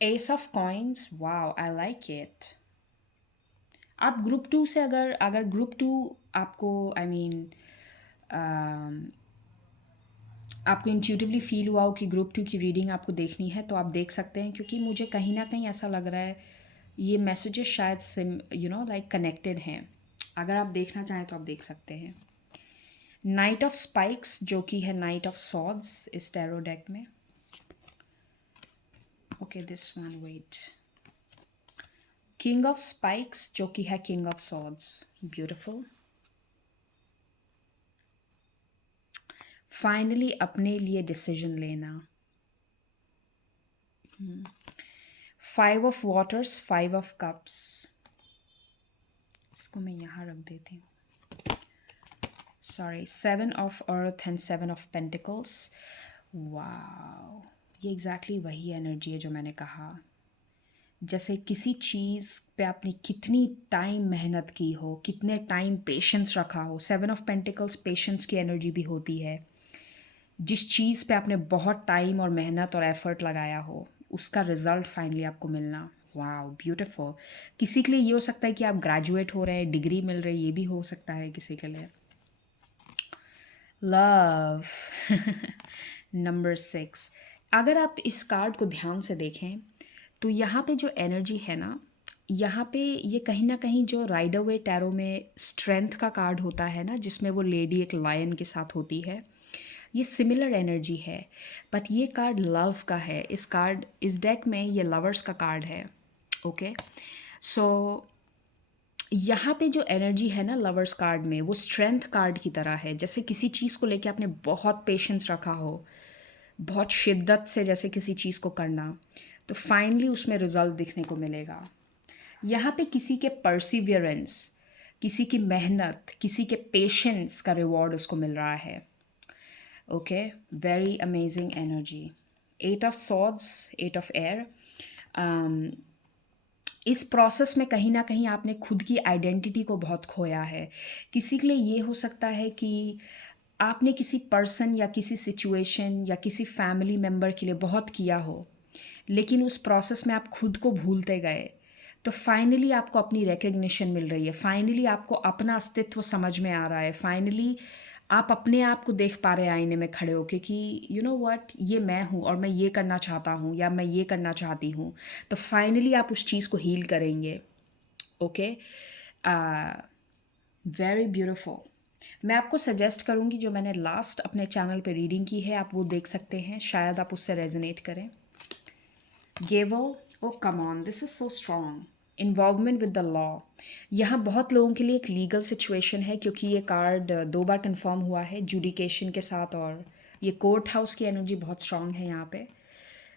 S of coins, wow I like it. आप ग्रुप टू से अगर अगर ग्रुप टू आपको आई मीन आपको इंट्यूटिवली फील हुआ हो कि ग्रुप टू की रीडिंग आपको देखनी है तो आप देख सकते हैं, क्योंकि मुझे कहीं ना कहीं ऐसा लग रहा है ये मैसेजेस शायद सिम लाइक कनेक्टेड हैं। अगर आप देखना चाहें तो आप देख सकते हैं। नाइट ऑफ स्पाइक्स जो कि है नाइट ऑफ सॉर्ड्स इस टैरो डेक में। Okay this one, wait. King of spikes जो कि है king of swords, beautiful. Finally अपने लिए डिसीजन लेना। Five of waters, five of cups, इसको मैं यहाँ रख देती हूँ, sorry. Seven of earth and seven of pentacles, wow. ये एग्जैक्टली वही एनर्जी है जो मैंने कहा। जैसे किसी चीज़ पे आपने कितनी टाइम मेहनत की हो, कितने टाइम पेशेंस रखा हो। सेवन ऑफ पेंटिकल्स पेशेंस की एनर्जी भी होती है। जिस चीज़ पे आपने बहुत टाइम और मेहनत और एफर्ट लगाया हो उसका रिजल्ट फाइनली आपको मिलना, वाओ ब्यूटीफुल। किसी के लिए ये हो सकता है कि आप ग्रेजुएट हो रहे हैं, डिग्री मिल रही है, ये भी हो सकता है किसी के लिए। Love number 6। अगर आप इस कार्ड को ध्यान से देखें तो यहाँ पे जो एनर्जी है ना, यहाँ पे ये कहीं ना कहीं जो राइडर वे टैरो में स्ट्रेंथ का कार्ड होता है ना, जिसमें वो लेडी एक लायन के साथ होती है, ये सिमिलर एनर्जी है। बट ये कार्ड लव का है। इस डेक में ये लवर्स का कार्ड है। ओके, सो यहाँ पे जो एनर्जी है ना लवर्स कार्ड में, वो स्ट्रेंथ कार्ड की तरह है। जैसे किसी चीज़ को लेके आपने बहुत पेशेंस रखा हो, बहुत शिद्दत से जैसे किसी चीज़ को करना, तो फाइनली उसमें रिजल्ट दिखने को मिलेगा। यहाँ पे किसी के परसिवियरेंस, किसी की मेहनत, किसी के पेशेंस का रिवॉर्ड उसको मिल रहा है। Okay, very amazing energy. Eight of swords, eight of air. इस प्रोसेस में कहीं ना कहीं आपने खुद की आइडेंटिटी को बहुत खोया है। किसी के लिए ये हो सकता है कि आपने किसी पर्सन या किसी सिचुएशन या किसी फैमिली मेम्बर के लिए बहुत किया हो, लेकिन उस प्रोसेस में आप खुद को भूलते गए। तो फाइनली आपको अपनी रिकग्निशन मिल रही है, फाइनली आपको अपना अस्तित्व समझ में आ रहा है, फाइनली आप अपने आप को देख पा रहे हैं आईने में खड़े होके कि यू नो व्हाट, ये मैं हूँ और मैं ये करना चाहता हूँ या मैं ये करना चाहती हूँ। तो फाइनली आप उस चीज़ को हील करेंगे। Okay, very beautiful. मैं आपको सजेस्ट करूँगी जो मैंने लास्ट अपने चैनल पे रीडिंग की है, आप वो देख सकते हैं, शायद आप उससे रेजोनेट करें। Gavel, oh come on, this is so strong. Involvement with the law, यहाँ बहुत लोगों के लिए एक लीगल सिचुएशन है, क्योंकि ये कार्ड 2 बार कंफर्म हुआ है जुडिकेशन के साथ, और ये कोर्ट हाउस की एनर्जी बहुत स्ट्रॉन्ग है यहाँ पे।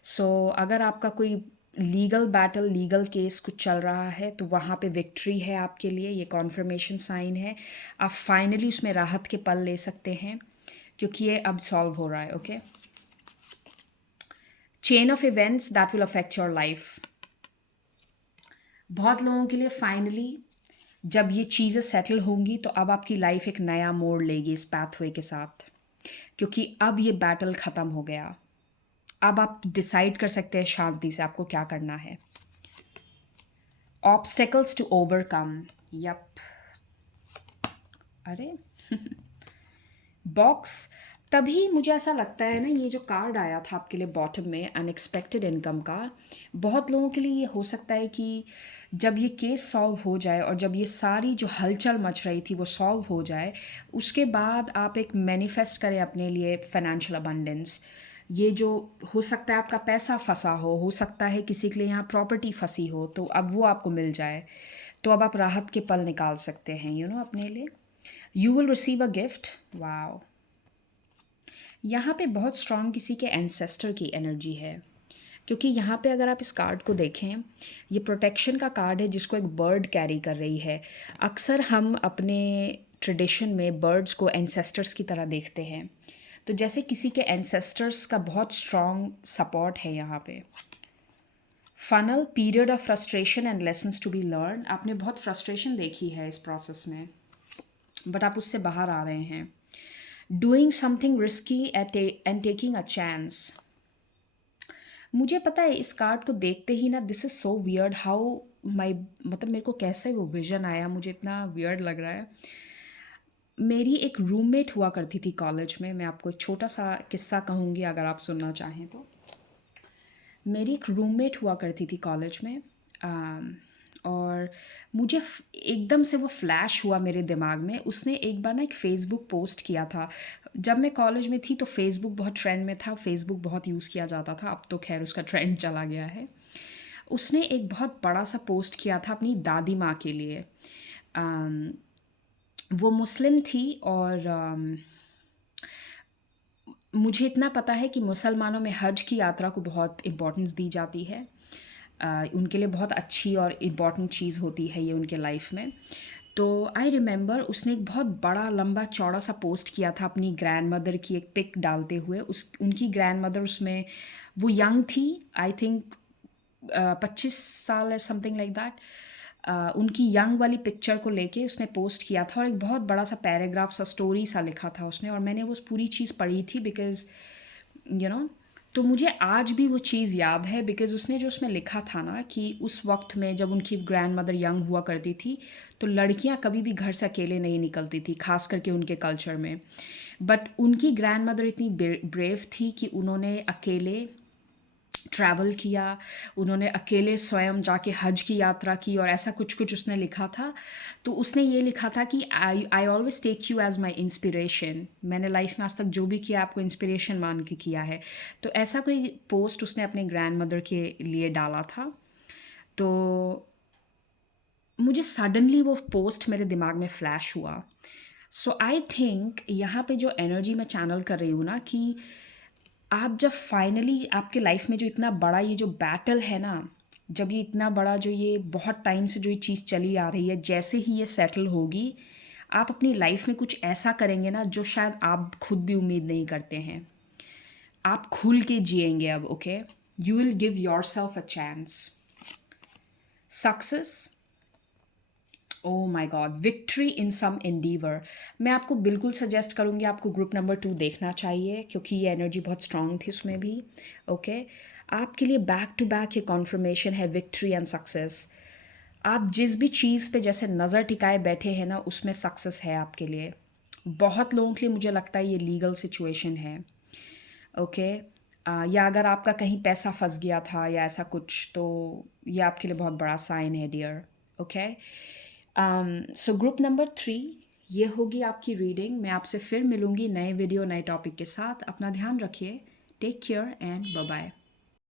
सो अगर आपका कोई लीगल बैटल, लीगल केस कुछ चल रहा है तो वहाँ पे विक्ट्री है आपके लिए, ये कॉन्फर्मेशन साइन है। आप फाइनली उसमें राहत के पल ले सकते हैं क्योंकि ये अब सॉल्व हो रहा है। Okay, chain of events that will affect your life. बहुत लोगों के लिए फाइनली जब ये चीज़ें सेटल होंगी तो अब आपकी लाइफ एक नया मोड़ लेगी इस पाथवे के साथ, क्योंकि अब ये बैटल ख़त्म हो गया। अब आप डिसाइड कर सकते हैं शांति से आपको क्या करना है। Obstacles to overcome, yup. अरे बॉक्स, तभी मुझे ऐसा लगता है ना, ये जो कार्ड आया था आपके लिए बॉटम में अनएक्सपेक्टेड इनकम का, बहुत लोगों के लिए ये हो सकता है कि जब ये केस सॉल्व हो जाए और जब ये सारी जो हलचल मच रही थी वो सॉल्व हो जाए, उसके बाद आप एक मैनिफेस्ट करें अपने लिए फाइनेंशियल अबंडेंस। ये जो हो सकता है आपका पैसा फंसा हो सकता है किसी के लिए यहाँ प्रॉपर्टी फंसी हो, तो अब वो आपको मिल जाए, तो अब आप राहत के पल निकाल सकते हैं अपने लिए। You will receive a gift, wow. यहाँ पे बहुत स्ट्रॉन्ग किसी के एंसेस्टर की एनर्जी है, क्योंकि यहाँ पे अगर आप इस कार्ड को देखें, ये प्रोटेक्शन का कार्ड है जिसको एक बर्ड कैरी कर रही है। अक्सर हम अपने ट्रेडिशन में बर्ड्स को एंसेस्टर्स की तरह देखते हैं, तो जैसे किसी के एंसेस्टर्स का बहुत स्ट्रॉन्ग सपोर्ट है यहाँ पे। Funnel, period of frustration and lessons to be learn. आपने बहुत फ्रस्ट्रेशन देखी है इस प्रोसेस में, बट आप उससे बाहर आ रहे हैं। Doing something risky and taking a chance. मुझे पता है इस कार्ड को देखते ही ना, this is so weird how my, मतलब मेरे को कैसे वो विजन आया, मुझे इतना वियर्ड लग रहा है। मेरी एक रूममेट हुआ करती थी कॉलेज में। मैं आपको एक छोटा सा किस्सा कहूँगी अगर आप सुनना चाहें तो। मेरी एक रूममेट हुआ करती थी कॉलेज में, और मुझे एकदम से वो फ्लैश हुआ मेरे दिमाग में। उसने एक बार ना एक फ़ेसबुक पोस्ट किया था। जब मैं कॉलेज में थी तो फ़ेसबुक बहुत ट्रेंड में था, फ़ेसबुक बहुत यूज़ किया जाता था। अब तो खैर उसका ट्रेंड चला गया है। उसने एक बहुत बड़ा सा पोस्ट किया था अपनी दादी माँ के लिए। अम, वो मुस्लिम थी, और मुझे इतना पता है कि मुसलमानों में हज की यात्रा को बहुत इम्पोर्टेंस दी जाती है। उनके लिए बहुत अच्छी और इम्पॉर्टेंट चीज़ होती है ये उनके लाइफ में। तो आई रिमेंबर उसने एक बहुत बड़ा लंबा चौड़ा सा पोस्ट किया था अपनी ग्रैंड मदर की एक पिक डालते हुए। उनकी ग्रैंड मदर उसमें, वो यंग थी, आई थिंक 25 साल या समथिंग लाइक दैट। उनकी यंग वाली पिक्चर को लेके उसने पोस्ट किया था, और एक बहुत बड़ा सा पैराग्राफ सा स्टोरी सा लिखा था उसने, और मैंने वो पूरी चीज़ पढ़ी थी बिकॉज़ तो मुझे आज भी वो चीज़ याद है। बिकॉज़ उसने जो उसमें लिखा था ना कि उस वक्त में जब उनकी ग्रैंड मदर यंग हुआ करती थी, तो लड़कियां कभी भी घर से अकेले नहीं निकलती थी, खास करके उनके कल्चर में। बट उनकी ग्रैंड मदर इतनी ब्रेव थी कि उन्होंने अकेले ट्रैवल किया, उन्होंने अकेले स्वयं जाके हज की यात्रा की, और ऐसा कुछ कुछ उसने लिखा था। तो उसने ये लिखा था कि I always take you as my inspiration. मैंने लाइफ में आज तक जो भी किया आपको इंस्पिरेशन मान के किया है। तो ऐसा कोई पोस्ट उसने अपने ग्रैंड मदर के लिए डाला था। तो मुझे सडनली वो पोस्ट मेरे दिमाग में फ्लैश हुआ। सो आई थिंक यहाँ पे जो एनर्जी मैं चैनल कर रही हूँ ना, कि आप जब फाइनली आपके लाइफ में जो इतना बड़ा ये जो बैटल है ना, जब ये इतना बड़ा जो ये बहुत टाइम से जो ये चीज़ चली आ रही है, जैसे ही ये सेटल होगी, आप अपनी लाइफ में कुछ ऐसा करेंगे ना जो शायद आप खुद भी उम्मीद नहीं करते हैं। आप खुल के जिएंगे अब, okay? You will give yourself a chance. Success, oh my God, victory in some endeavour. मैं आपको बिल्कुल सजेस्ट करूँगी आपको ग्रुप नंबर 2 देखना चाहिए, क्योंकि ये एनर्जी बहुत स्ट्रांग थी उसमें भी। ओके, आपके लिए बैक टू बैक ये कॉन्फर्मेशन है, विक्ट्री एंड सक्सेस। आप जिस भी चीज़ पे जैसे नज़र टिकाए बैठे हैं ना, उसमें सक्सेस है आपके लिए। बहुत लोगों के लिए मुझे लगता है ये लीगल सिचुएशन है। ओके, या अगर आपका कहीं पैसा फंस गया था या ऐसा कुछ, तो ये आपके लिए बहुत बड़ा साइन है dear. Okay, so group number 3, ये होगी आपकी रीडिंग। मैं आपसे फिर मिलूंगी नए वीडियो नए टॉपिक के साथ। अपना ध्यान रखिए। Take care and bye bye.